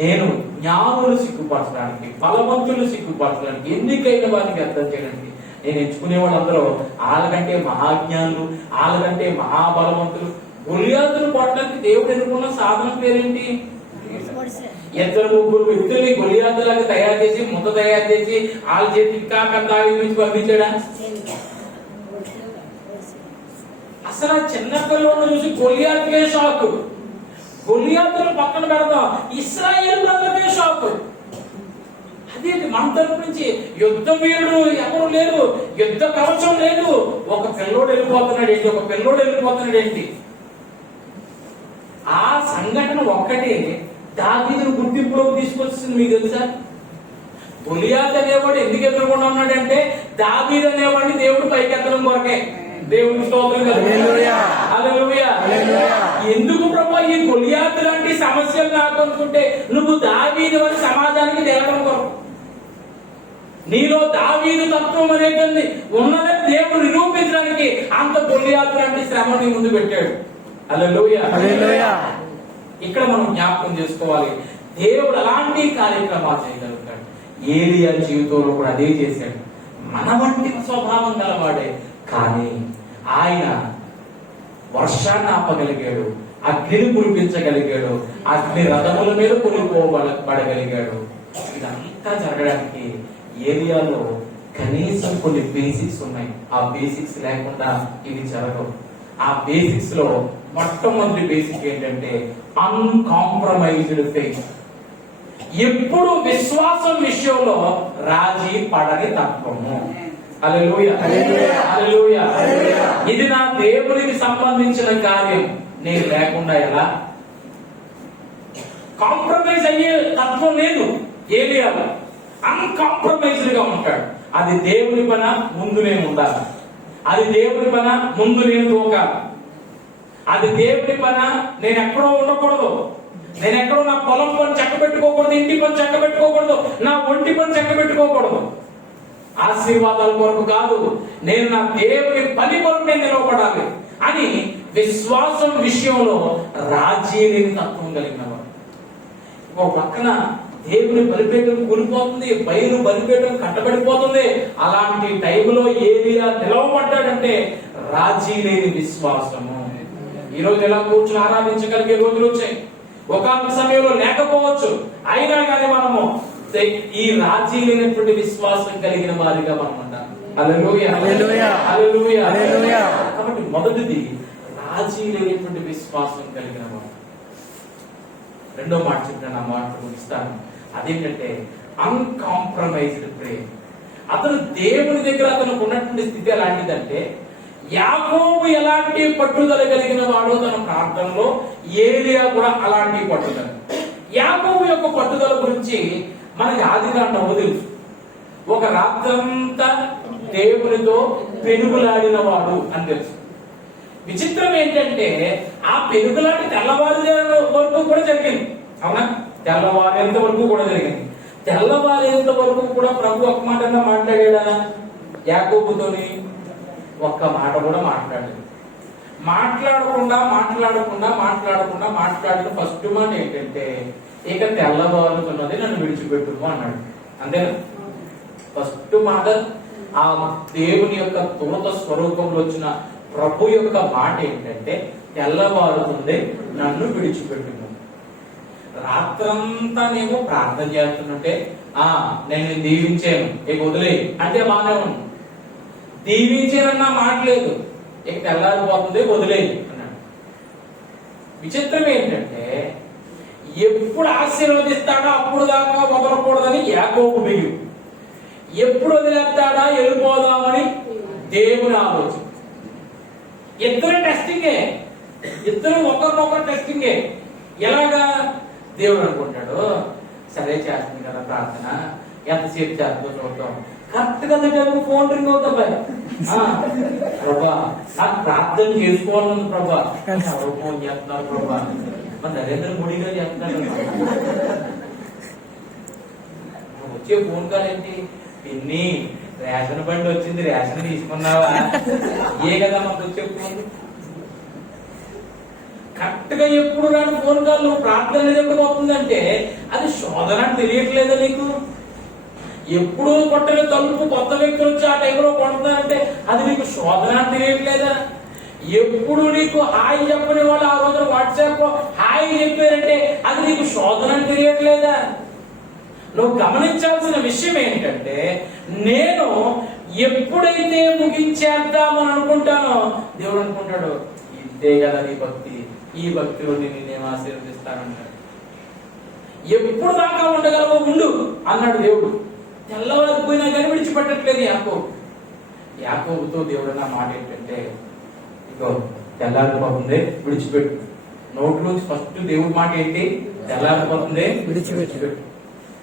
నేను జ్ఞానులు సిగ్గుపరచడానికి, బలవంతులు సిగ్గుపరచడానికి, ఎన్నికైన వారికి అర్థం చేయడానికి నేను ఎంచుకునే వాళ్ళందరూ వాళ్ళకంటే మహాజ్ఞానులు, వాళ్ళకంటే మహాబలవంతులు. గొలియాతును కొట్టడానికి దేవుడు ఎన్నుకున్న సాధనం పేరేంటి? 2-3 వ్యక్తుల్ని గొలియాతులాగా తయారు చేసి, ముద్ద తయారు చేసి వాళ్ళ చేతి ఇంకా దావీదు నుంచి పంపించాడా? అసలు ఆ చిన్న పిల్లలను చూసి గొలియాతులే షాక్. గొలియాతును పక్కన పెడదాం, ఇశ్రాయేలుకే షాక్. అదేంటి, మన తరపు నుంచి యుద్ధ వీరుడు ఎవరు లేరు, యుద్ధ కవచం లేదు, ఒక పిల్లోడు వెళ్ళిపోతున్నాడు ఏంటి, ఒక పిల్లోడు వెళ్ళిపోతున్నాడు ఏంటి? ఆ సంఘటన ఒక్కటే దావీదును గుర్తింపులోకి తీసుకొచ్చింది. మీకు తెలుసా? గొలియాతు అనేవాడు ఎందుకు ఎదురుకుండా ఉన్నాడంటే, దావీదు అనేవాడిని దేవుడు పైకెత్తడం కొరకే. దేవుని స్తోత్రం. హల్లెలూయా. ఎందుకు ప్రభా ఈ గొలియాతు లాంటి సమస్యలు నాకు అనుకుంటే, నువ్వు దావీదు అని సమాజానికి తేవడం కొరకు, నీలో దావీదు తత్వం అనేది ఉన్నదని దేవుడు నిరూపించడానికి అంత గొలియాతు లాంటి శ్రమని ముందు పెట్టాడు. హల్లెలూయా. ఇక్కడ మనం జ్ఞాపకం చేసుకోవాలి, దేవుడు అలాంటి కార్యక్రమాలు చేయగలుగుతాడు. ఏలియా జీవితంలో కూడా అదే చేశాడు. మన వంటి స్వభావం గలవాడే, కానీ ఆయన వర్షాన్ని ఆపగలిగాడు, అగ్నిని కురిపించగలిగాడు, అగ్ని రథముల మీద కొనిపోబడగలిగాడు. ఇదంతా జరగడానికి ఏరియాలో కనీసం కొన్ని బేసిక్స్ ఉన్నాయి. ఆ బేసిక్స్ లేకుండా ఇవి జరగవు. ఆ బేసిక్స్ లో మొట్టమొదటి బేసిక్ ఏంటంటే అన్కాంప్రమైజ్డ్ ఫెయిత్. ఎప్పుడు విశ్వాసం విషయంలో రాజీ పడని తత్వము. హల్లెలూయా, హల్లెలూయా. ఇది నా దేవునికి సంబంధించిన కార్యం, నేను లేకుండా ఎలా? కాంప్రమైజ్ అయ్యే తత్వం లేదు ఏలియాలో. అన్కాంప్రమైజ్డ్ గా ఉంటాడు. అది దేవుని పన, ముందు నేను ఉండాలి. అది దేవుని పన, ముందు నేను దూకాలి. అది దేవుని పన, నేను ఎక్కడో ఉండకూడదు. నేను ఎక్కడో నా పొలం పని చక్క పెట్టుకోకూడదు, ఇంటి పని చక్క పెట్టుకోకూడదు, నా ఒంటి పని చక్క పెట్టుకోకూడదు. ఆశీర్వాదాల కొరకు కాదు, నేను నా దేవుని పని కొరకు నేను నిలవబడాలి అని విశ్వాసం విషయంలో రాజీ లేని తత్వం కలిగిన వాడు. ఒక పక్కన దేవుని బలిపీఠం కూలిపోతుంది, బయలు బలిపీఠం కట్టబడిపోతుంది. అలాంటి టైంలో ఏలియా నిలవబడ్డాడంటే రాజీ లేని విశ్వాసము. ఈ రోజు ఎలా కూర్చుని ఆరాధించగలిగే రోజులు వచ్చాయి. ఒకానొక సమయంలో లేకపోవచ్చు, అయినా కానీ మనము ఈ రాజీ లేనటువంటి విశ్వాసం కలిగిన వారిగా మనం ఉంటాం. హల్లెలూయా, హల్లెలూయా, హల్లెలూయా, హల్లెలూయా. కాబట్టి మొదటిది రాజీ లేనటువంటి విశ్వాసం కలిగిన వారు. రెండో మాట చెప్పిన నా మాట ముగిస్తాను. అదేంటంటే అన్కాంప్రమైజ్డ్ ప్రేయర్. అతను దేవుని దగ్గర అతనికి ఉన్నటువంటి స్థితి ఎలాంటిదంటే, యాకోబు ఎలాంటి పట్టుదల కలిగిన వాడో తన ప్రార్థనలో, ఏలియా కూడా అలాంటి పట్టుదల. యాకోబు యొక్క పట్టుదల గురించి మనకి ఆదికాండంలో తెలుసు. ఒక రాత్రంతా దేవునితో పెనుగులాడిన వాడు అని తెలుసు. విచిత్రం ఏంటంటే ఆ పెనుగులాడి తెల్లవారి వరకు కూడా జరిగింది. అవునా? తెల్లవారేంత వరకు కూడా జరిగింది. తెల్లవారేంత వరకు కూడా ప్రభు ఒక మాటగా మాట్లాడా యాకోబుతోని? ఒక్క మాట కూడా మాట్లాడలేదు. మాట్లాడిన ఫస్ట్ మాట ఏంటంటే, ఇక తెల్లవారుతున్నది, నన్ను విడిచిపెట్టు అన్నాడు. అంతేనా? ఫస్ట్ మాట ఆ దేవుని యొక్క దూత స్వరూపంలో వచ్చిన ప్రభు యొక్క మాట ఏంటంటే, తెల్లవారుతుంది, నన్ను విడిచిపెట్టు. రాత్రంతా నేను ప్రార్థన చేస్తున్నట్టే, నేను దీవించాను, ఇక వదిలే అంటే బాగానే ఉంది. దీవించానన్న మాట లేదు, ఇక తెల్లారిపోతుంది, వదిలే అన్నాడు. విచిత్రం ఏంటంటే, ఎప్పుడు ఆశీర్వదిస్తాడా అప్పుడు దాకా వదలకూడదని యాకోబు బిగు, ఎప్పుడు వదిలేస్తాడా వెళ్ళిపోదామని దేవుని ఆలోచన. ఇద్దరు టెస్టింగే, ఇద్దరు ఒకరినొకరు టెస్టింగే. ఎలాగా? దేవుడు అనుకుంటాడు, సరే చేస్తుంది కదా ప్రార్థన, ఎంతసేపు చేస్తుందో చూద్దాం. కరెక్ట్ గా ఫోన్ రింగ్ అవుతా ప్రభా, నాకు ప్రార్థన చేసుకోవాలని ప్రభా, ఎవరు ఫోన్ చేస్తున్నారు ప్రభా, మన నరేంద్ర మోడీ గారు చేస్తున్నాడు. వచ్చే ఫోన్ కాల్ ఏంటి? పిన్ని రేషన్ బండి వచ్చింది, రేషన్ తీసుకున్నావా? ఏ కదా మనకు వచ్చే ఫోన్. కరెక్ట్ గా ఎప్పుడు రాని ఫోన్ కాల్ నువ్వు ప్రార్థన ఎప్పుడు అవుతుందంటే అది శోధన తెలియట్లేదా నీకు? ఎప్పుడు కొట్టని తలుపు కొత్త వ్యక్తులు వచ్చి ఆ టైంలో కొడతానంటే అది నీకు శోధన తెలియట్లేదా? ఎప్పుడు నీకు హాయ్ చెప్పని వాళ్ళు ఆ రోజున వాట్సాప్ హాయ్ చెప్పారంటే అది నీకు శోధన తెలియట్లేదా? నువ్వు గమనించాల్సిన విషయం ఏంటంటే, నేను ఎప్పుడైతే ముగించేద్దామని అనుకుంటానో దేవుడు అనుకుంటాడు, ఇదే కదా నీ భక్తి, ఈ భక్తిలో నేను ఆశీర్వదిస్తానంటాడు. ఎప్పుడు దాకా ఉండగలవో ఉండు అన్నాడు దేవుడు. తెల్లవారిపోయినా కానీ విడిచిపెట్టట్లేదు యాకోబుతో దేవుడు అన్న మాట ఏంటంటే, ఇగో తెల్లారిపోతుంది, విడిచిపెట్టు. నోట్లోంచి ఫస్ట్ దేవుడి మాట ఏంటి? తెల్లారిపోతుంది, విడిచిపెట్టు.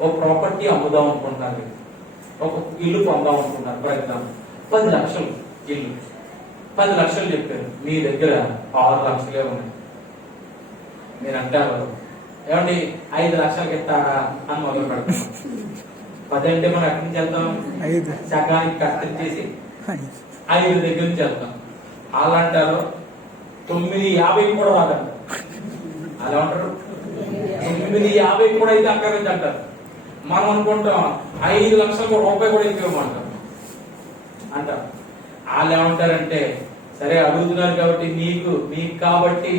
ఒక ప్రాపర్టీ అమ్ముదాం అనుకుంటున్నారు, ఒక ఇల్లు కొందాం అనుకుంటున్నారు. ఫర్ ఎగ్జాంపుల్ 10 లక్షలు ఇల్లు, 10 లక్షలు చెప్పారు, మీ దగ్గర 6 లక్షలే ఉన్నాయి. మీరు అంటారు, ఏమండి 5 లక్షలకి ఇస్తారా అని మొదలు పెడతాం. 10 అంటే మనం ఎక్కడి నుంచి వెళ్తాం? సగానికి కష్టించేసి 5 దగ్గర నుంచి వెళ్తాం. అలా అంటారు 9.50 కూడా రాదంట. అలా అంటారు 9.50 కూడా అయితే అక్కడి నుంచి అంటారు. మనం అనుకుంటాం 5 లక్షలకు రూపాయి కూడా ఇవ్వమంటాం అంటాం. వాళ్ళు ఏమంటారంటే, సరే అడుగుతున్నారు కాబట్టి మీకు కాబట్టి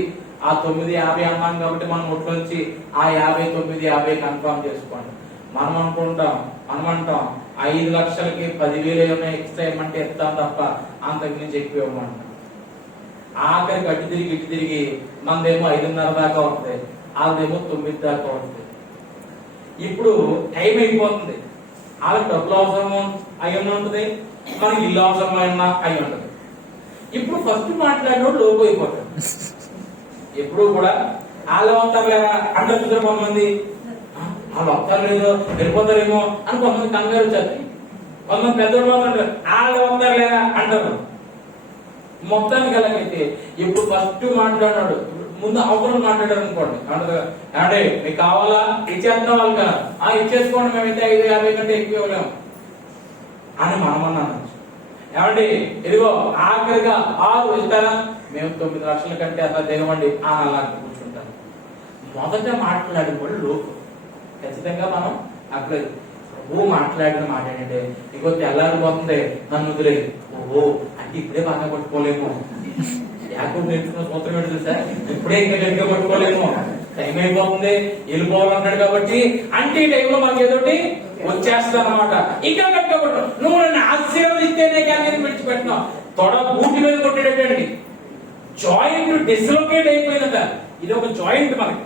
ఆ 9.50 అన్నాం కాబట్టి మనం ఒట్లోంచి ఆ 50 9.50 కన్ఫర్మ్ చేసుకోండి. మనం అంటాం 5 లక్షలకి 10,000 ఏమైనా ఎక్స్ట్రా ఇవ్వమంటే ఇస్తాం తప్ప అంతకు మించి ఎక్కువ ఇవ్వమంటాం. ఆఖరికి అటు తిరిగి మనదేమో 5:30 దాకా వస్తుంది, వాళ్ళదేమో 9 దాకా వస్తుంది. ఇప్పుడు టైం అయిపోతుంది, వాళ్ళకి డబ్బులు అవసరం అయి ఉంటుంది, మనకి ఇల్లు అవసరం అయి ఉంటుంది. ఇప్పుడు ఫస్ట్ మాట్లాడినోడు లోపు అయిపోతాడు. ఎప్పుడు కూడా వాళ్ళు వస్తారు లేదా అంటే చూసారు కొంతమంది, వాళ్ళు వస్తారు లేదో వెళ్ళిపోతారేమో అని కొంతమంది కంగారు వచ్చారు. కొంతమంది పెద్దోళ్ళు మాత్రం వాళ్ళు వస్తారు లేదా అంటారు. మొత్తానికి ఎలాగైతే ఇప్పుడు ఫస్ట్ మాట్లాడినాడు, ముందు అవసరం మాట్లాడారు అనుకోండి, అంటే మీకు కావాలా ఇచ్చేస్తాం వాళ్ళు కదా, ఇచ్చేసుకోండి, మేమైతే 5-50 కంటే ఎక్కువ ఇవ్వలేము అని మనమన్నాను. ఏమండి ఇదిగో ఆఖరిగా 6 ఇస్తారా, మేము 9 లక్షల కంటే అట్లా దిగమండి అని అలా కూర్చుంటారు. మొదట మాట్లాడిన వాళ్ళు ఖచ్చితంగా మనం అక్కడ మాట్లాడిన మాట ఏంటంటే, ఇగో తెల్లారిపోతుంది నన్ను వదిలేదు, ఓహో అంటే ఇప్పుడే బాగా పట్టుకోలేము, యాకోబు నేర్చుకున్న సూత్రం ఏంటి సార్, ఇప్పుడే ఇంకా గట్టిగా పట్టుకోలేము, టైం అయిపోతుంది వెళ్ళిపోవాలన్నాడు కాబట్టి, అంటే ఈ టైంలో మనకి ఏదోటి వచ్చేస్తాం అనమాట. ఇంకా గట్టిగా పట్టు, నువ్వు నన్ను ఆశీర్వదిస్తేనే కానీ విడిచిపెట్టినావు, తొడ బూటి మీద కొట్టేటండి, జాయింట్ డిస్లొకేట్ అయిపోయిందట. ఇది ఒక జాయింట్ మనకి,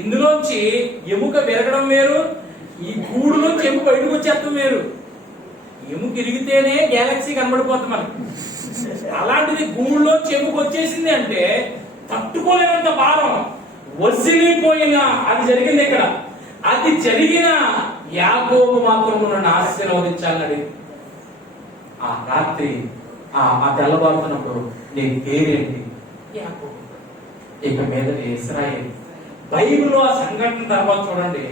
ఇందులోంచి ఎముక విరగడం వేరు, ఈ గూడులోంచి ఎముక బయటకు వచ్చేస్తాం వేరు. ఎముక ఇరిగితేనే గ్యాలక్సీ కనబడిపోతుంది మనకి, అలాంటిది గూడులోంచి ఎముక వచ్చేసింది అంటే తట్టుకోలేనంత భారం వసిలిపోయిన అది జరిగింది ఇక్కడ. అది జరిగిన యాకోబు మాత్రం నన్ను ఆశీర్వదించాలని ఆ రాత్రి ఆ తెల్లబారుతున్నప్పుడు నీ పేరేంటి, యాకోబు, ఇక మీద ఇశ్రాయేలు. బైబిల్లో ఆ సంఘటన తర్వాత చూడండి,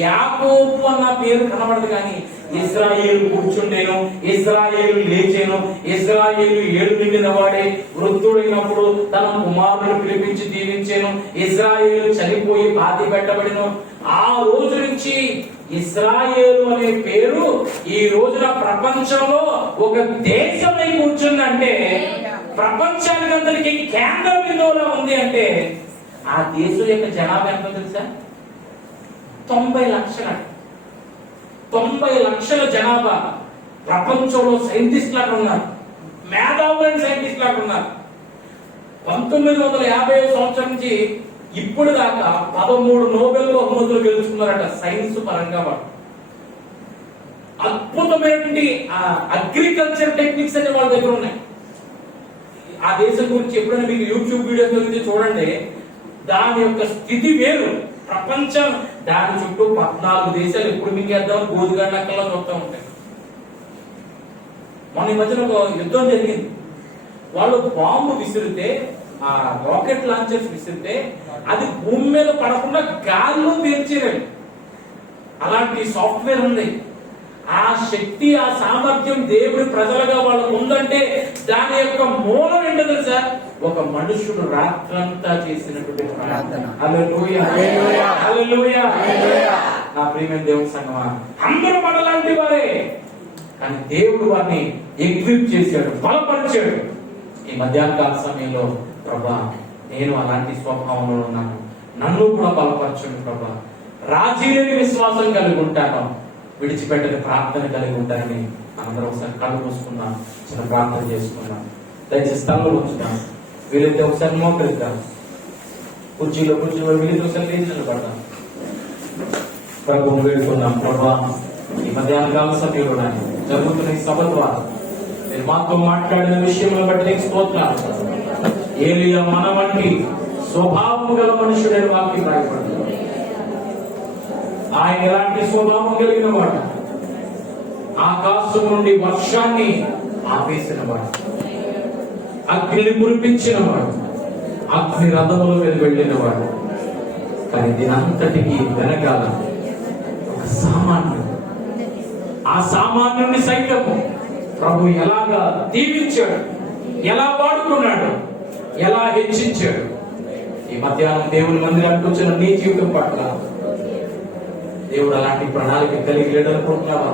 యాకోబు అన్న పేరు కనబడదు కానీ ఇశ్రాయేలు కూర్చుండేను, ఇశ్రాయేలు లేచేను, ఇశ్రాయేలు ఏడు నిండిన వాడే వృద్ధుడైనప్పుడు తన కుమారుడు పిలిపించి దీవించాను, ఇశ్రాయేలు చనిపోయి బాధి పెట్టబడిను. ఆ రోజు నుంచి ఇశ్రాయేలు అనే పేరు ఈ రోజున ప్రపంచంలో ఒక దేశమై కూర్చుందంటే, ప్రపంచానికి అందరికి కేంద్ర బిందువులో ఉంది అంటే, ఆ దేశం యొక్క జనాభా ఎంతో తెలుసా? 90 లక్షలు. 90 లక్షల జనాభా. ప్రపంచంలో సైంటిస్టులు అక్కడ ఉన్నారు, మేధావులైన సైంటిస్టులు అక్కడ ఉన్నారు. 1950 సంవత్సరం నుంచి ఇప్పుడు దాకా 13 నోబెల్ బహుమతులు గెలుచుకున్నారట సైన్స్ పరంగా. వాళ్ళు అద్భుతమైనటువంటి అగ్రికల్చర్ టెక్నిక్స్ అనే వాళ్ళ దగ్గర ఉన్నాయి. ఆ దేశం గురించి ఎప్పుడైనా మీకు యూట్యూబ్ వీడియోస్ గురించి చూడండి, దాని యొక్క స్థితి వేరు. ప్రపంచం దాని చుట్టూ 14 దేశాలు ఎప్పుడు మింగేద్దాం గోధుగడ్డక్కల్లో చూస్తూ ఉంటాయి. మన ఈ మధ్యన ఒక యుద్ధం జరిగింది, వాళ్ళు బాంబు విసిరితే, ఆ రాకెట్ లాంచర్స్ విసిరితే అది భూమి మీద పడకుండా గాల్లో పేర్చేరండి. అలాంటి సాఫ్ట్వేర్ ఉంది. ఆ శక్తి, ఆ సామర్థ్యం దేవుడి ప్రజలుగా వాళ్ళకు ఉందంటే దాని యొక్క మూలం ఏంటో తెలుసా? ఒక మనుషుడు రాత్రంతా చేసినటువంటి ప్రార్థన. హల్లెలూయా, హల్లెలూయా. నా ప్రియమైన దేవుని సంగమా, అందరూ మనలాంటి వారే, కానీ దేవుడు వారిని ఎక్విప్ చేశాడు, బలపరిచాడు. ఈ మధ్యాహ్నకాల సమయంలో ప్రభా నేను అలాంటి స్వభావంలో ఉన్నాను, నన్ను కూడా బలపరచండి ప్రభా, రాజీ లేని విశ్వాసం కలిగి ఉంటాను, విడిచిపెట్టని ప్రార్థన కలిగి ఉంటానని అందరూ ఒకసారి కళ్ళు మూసుకున్నాం, చిన్న ప్రార్థన చేసుకున్నాం. దయచేసి స్థలంలో ఉంచుతాం, వీలైతే ఒకసారి మోకరిద్దాం, కుర్చీలో వీలైతే ఒకసారి లేచి నిలబడతాం. ప్రభువును వేడుకున్నాం. ప్రభా ఈ మధ్యాహ్నకాల సమయంలో జరుగుతున్న ఈ సభ ద్వారా మీరు మాతో మాట్లాడిన విషయంలో బట్టి నీకు స్తోత్రాలు. ఏలియా మన వంటి స్వభావం గల మనుషుడని వాక్యం రాయబడింది. ఆయన ఎలాంటి స్వభావం కలిగిన వాడు? ఆకాశం నుండి వర్షాన్ని ఆపేసిన వాడు, అగ్నిని కురిపించిన వాడు, అగ్ని రథముల మీద వెళ్ళిన వాడు. కానీ దీనంతటికి వెనకాల ఒక సామాన్యుడు. ఆ సామాన్యుని సైతము ప్రభు ఎలాగా దీవించాడు, ఎలా వాడుకున్నాడు, ఎలా హెచ్చించాడు. ఈ మధ్యాహ్నం దేవుని మందిరానికి వచ్చిన నీ జీవితం పట్ల దేవుడు అలాంటి ప్రణాళిక కలిగి లేడనుకుంటున్నావా?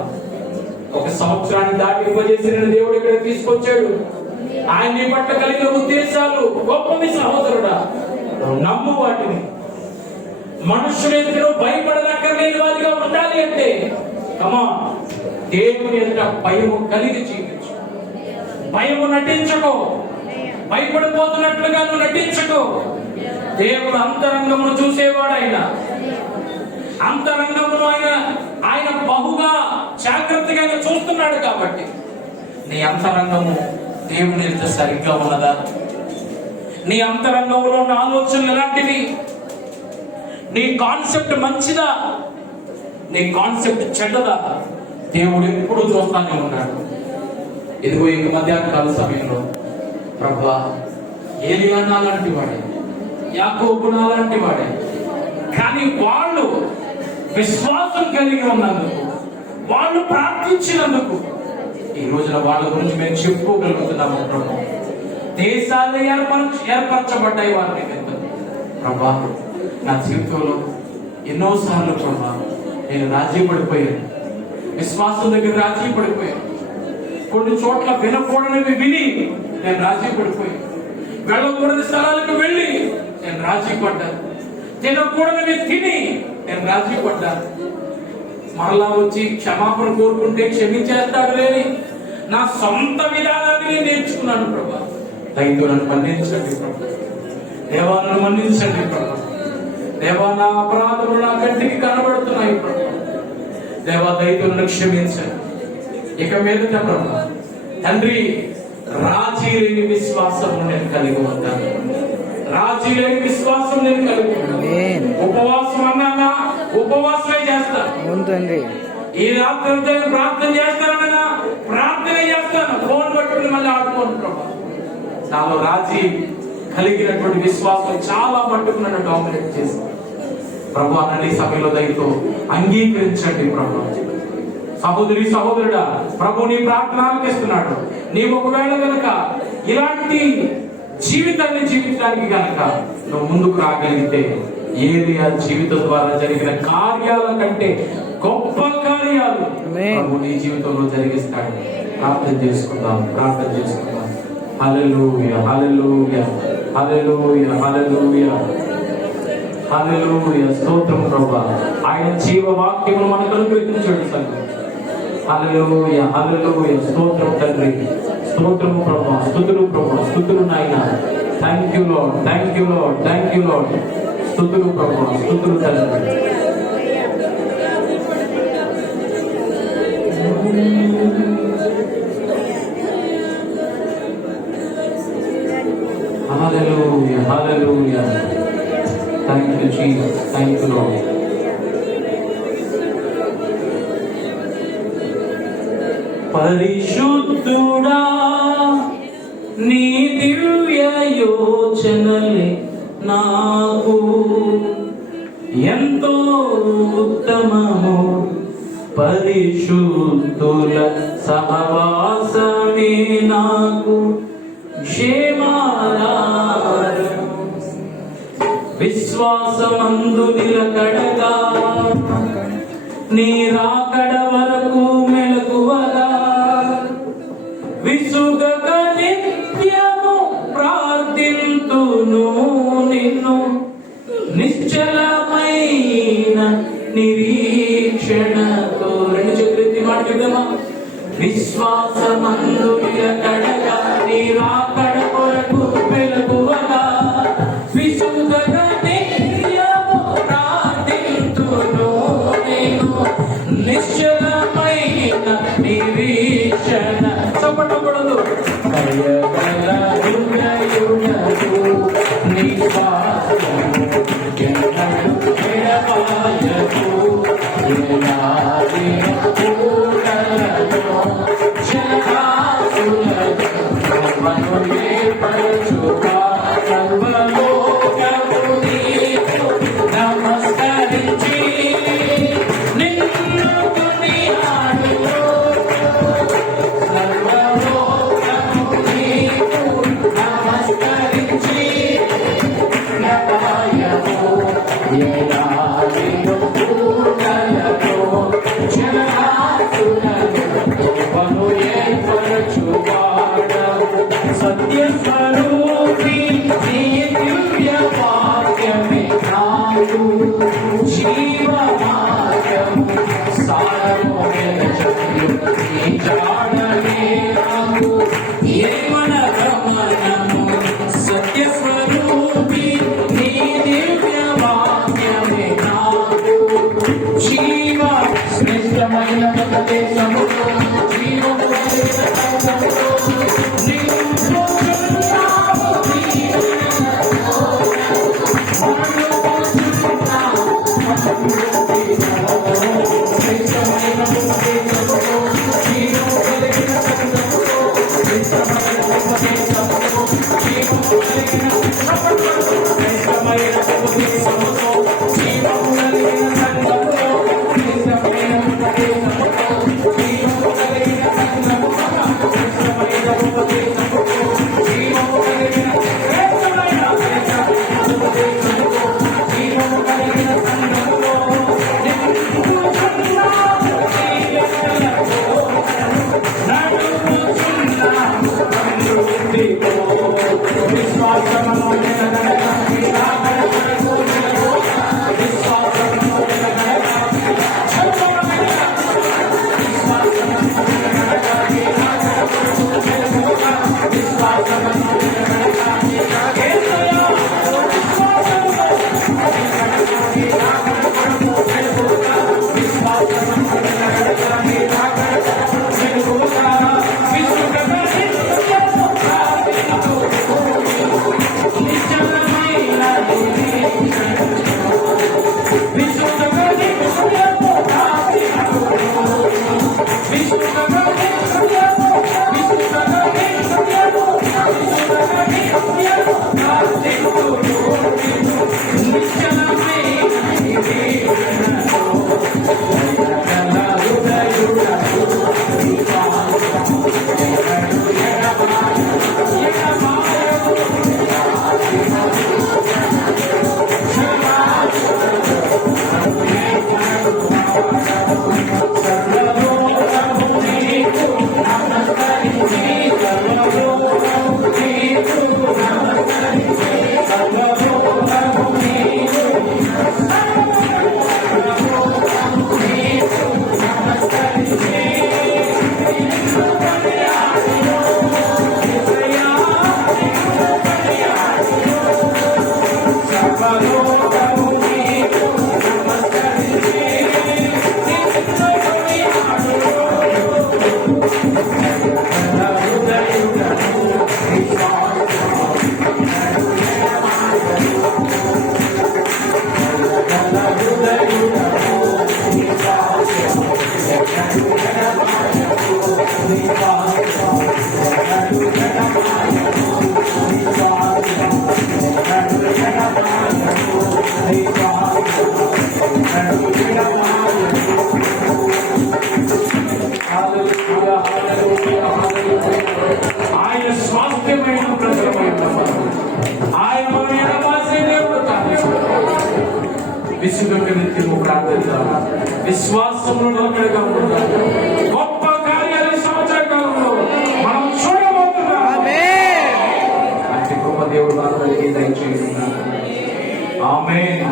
1 సంవత్సరాన్ని దాటింపజేసిన దేవుడు ఇక్కడ తీసుకొచ్చాడు. ఆయన నీ పట్ల కలిగిన ఉద్దేశాలు గొప్పవి సహోదరుడా, నమ్ము వాటిని. మనుషుల ఎదురు భయపడనక్కర్లేని వారిగా ఉండాలి అంటే కమా దేవుని ఎదుట భయము కలిగి జీవించు. భయము నటించుకో. భయపడిపోతున్నట్లుగా నువ్వు నటించుకో. దేవుడు అంతరంగమును చూసేవాడు. అంతరంగమును ఆయన బహుగా జాగ్రత్తగా చూస్తున్నాడు. కాబట్టి నీ అంతరంగము దేవుని ఎదుట సరిగ్గా ఉన్నదా? నీ అంతరంగంలో ఉన్న ఆలోచనలు ఎలాంటివి? నీ కాన్సెప్ట్ మంచిదా? నీ కాన్సెప్ట్ చెడ్డదా? దేవుడు ఎప్పుడు చూస్తానే ఉన్నాడు. ఇదిగో ఈ మధ్యాహ్నకాల సమయంలో ప్రభువా, ఏలియా నాలాంటి వాడే, యాకోబు నాలాంటి వాడే, కానీ వాళ్ళు విశ్వాసం కలిగి ఉన్నందుకు, వాళ్ళు ప్రార్థించినందుకు ఈ రోజున వాళ్ళ గురించి మేము చెప్పుకోగలుగుతున్నాము. ప్రభు, దేశాలు ఏర్పరచబడ్డాయి వారి నిమిత్తం. ప్రభా, నా జీవితంలో ఎన్నోసార్లు ప్రభా నేను రాజీ పడిపోయాను. విశ్వాసం దగ్గర రాజీ పడిపోయాను. కొన్ని చోట్ల వినకూడనివి విని నేను రాజీ పడిపోయాను. వెళ్ళకూడని స్థలాలకు వెళ్ళి నేను రాజీ పడ్డాను. తినకూడనివి తిని నేను రాజీ పడ్డాను. మరలా వచ్చి క్షమాపణ కోరుకుంటే క్షమించేస్తాడు లేని నా సొంత విధానాన్ని నేను నేర్చుకున్నాను. ప్రభా, దయతో నన్ను మన్నించండి ప్రభా. దేవా, నన్ను మన్నించండి ప్రభా. దేవా, నా అపరాధములు నా కంటికి కనబడుతున్నాయి ప్రభా. దేవా, దయతో నన్ను క్షమించండి. ఇక మీదట ప్రభా తండ్రి, రాజీ లేని విశ్వాసం నేను కలిగి ఉంటాను. రాజీ లేని విశ్వాసం నేను కలిగి ఉంటాను. ఉపవాసం అన్నానా, ఉపవాసమే చేస్తాను. ఈ రాత్రి ప్రార్థన చేస్తానన్నా ప్రార్థన చేస్తాను. ఫోన్ పట్టుకుని మళ్ళీ ఆడుకోను ప్రభా. నాలో రాజీ కలిగినటువంటి విశ్వాసం చాలా మట్టుకు నన్ను డామినేట్ చేసింది. ప్రభు, అన్నది సభలో దయతో అంగీకరించండి ప్రభు. సహోదరి సహోదరుడా, ప్రభు నీ ప్రార్థన ఆలకిస్తున్నాడు. నీవు ఒకవేళ గనక ఇలాంటి జీవితాన్ని జీవించడానికి గనక నువ్వు ముందుకు రాగలిగితే ఏలియా జీవితం ద్వారా జరిగిన కార్యాల కంటే గొప్ప కార్యాలు ప్రభు నీ జీవితంలో జరిగిస్తాడు. ప్రార్థన చేసుకుందాం. హల్లెలూయా, హల్లెలూయా, హల్లెలూయా, హల్లెలూయా, హల్లెలూయా. స్తోత్రం ప్రభువా. ఆయన జీవవాక్యమును మనకు అనుగ్రహించాడు సంగతి. హల్లెలూయా, హల్లెలూయా. స్తోత్రం తండ్రి, స్తోత్రము ప్రభువా. స్తుతులు ప్రభువా, స్తుతులు నాయన. Thank you lord, thank you lord, thank you lord. స్తుతులు ప్రభువా, స్తుతులు తండ్రి. Hallelujah, hallelujah. Thank you, Jesus. Thank you, Lord. పరిశుద్ధుడా, నీ దివ్య యోచనలే నాకు ఎంతో ఉత్తమము. పరిశుద్ధుల సహవాసమే నాకు క్షేమాధారం. విశ్వాసమందు నిలకడగా నీ రాకడ వరకు మెలకువగా విసుగక నిత్యము ప్రార్థింతును నిన్ను. నిశ్చలమైన నిరీక్షణతో రెండు చేతులెత్తి మాట్లాడమా. విశ్వాసమందు నిలకడగా నీ రాకడ కొరకు మెలకువగా విసుగక నిత్యము ప్రార్థింతును నేను. నిశ్చలమైన నిరీక్షణ చప్పటపడదు. నీ నమస్కరించి నిన్ను కొనియాడు. నమస్కరించి నమస్కరించి ఆయన స్వాస్థ్యమైన ప్రజలమైన ఆయన ఎడబాసే దేవుడు కాదు. విసుగక నిత్యము ప్రార్థిద్దాం, విశ్వాసంలో నిలకడగా ఉందాం. గొప్ప కార్యాలు ఈ సంవత్సర కాలంలో మనం చూడబోతున్నాం. అతి గొప్ప దేవుడు అందరికీ దయచేస్తున్నాం. ఆమేన్.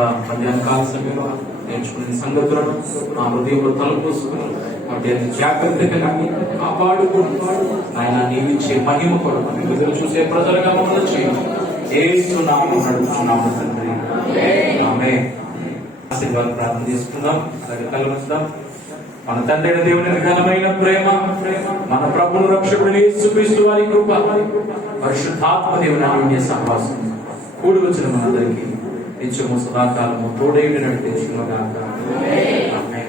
మధ్యాహ్న కాల సమయంలో నేర్చుకునే సంగతులను నా హృదయంలో తలపోసుకుని మధ్యాహ్నం జాగ్రత్తగా కాపాడుకుంటున్నాడు. ఆయన నీవిచ్చే మహిమ కొరకు ఎదురు చూసే ప్రజలుగా మమ్మల్ని చేయండి. యేసు నామమున నడుచున్నాము తండ్రి. ఆమేన్. ఆశీర్వాదం ప్రార్థన చేసుకుందాం. కలుగుతాం. మన తండ్రి దేవుని ఘనమైన ప్రేమ, మన ప్రభువు రక్షకుడు యేసుక్రీస్తు వారి కృప, పరిశుద్ధాత్మ దేవుని అన్యోన్య సహవాసం కూడి వచ్చిన మనందరికీ నిత్యము సదాకాలము తోడై నడిపించును గాక. ఆమేన్.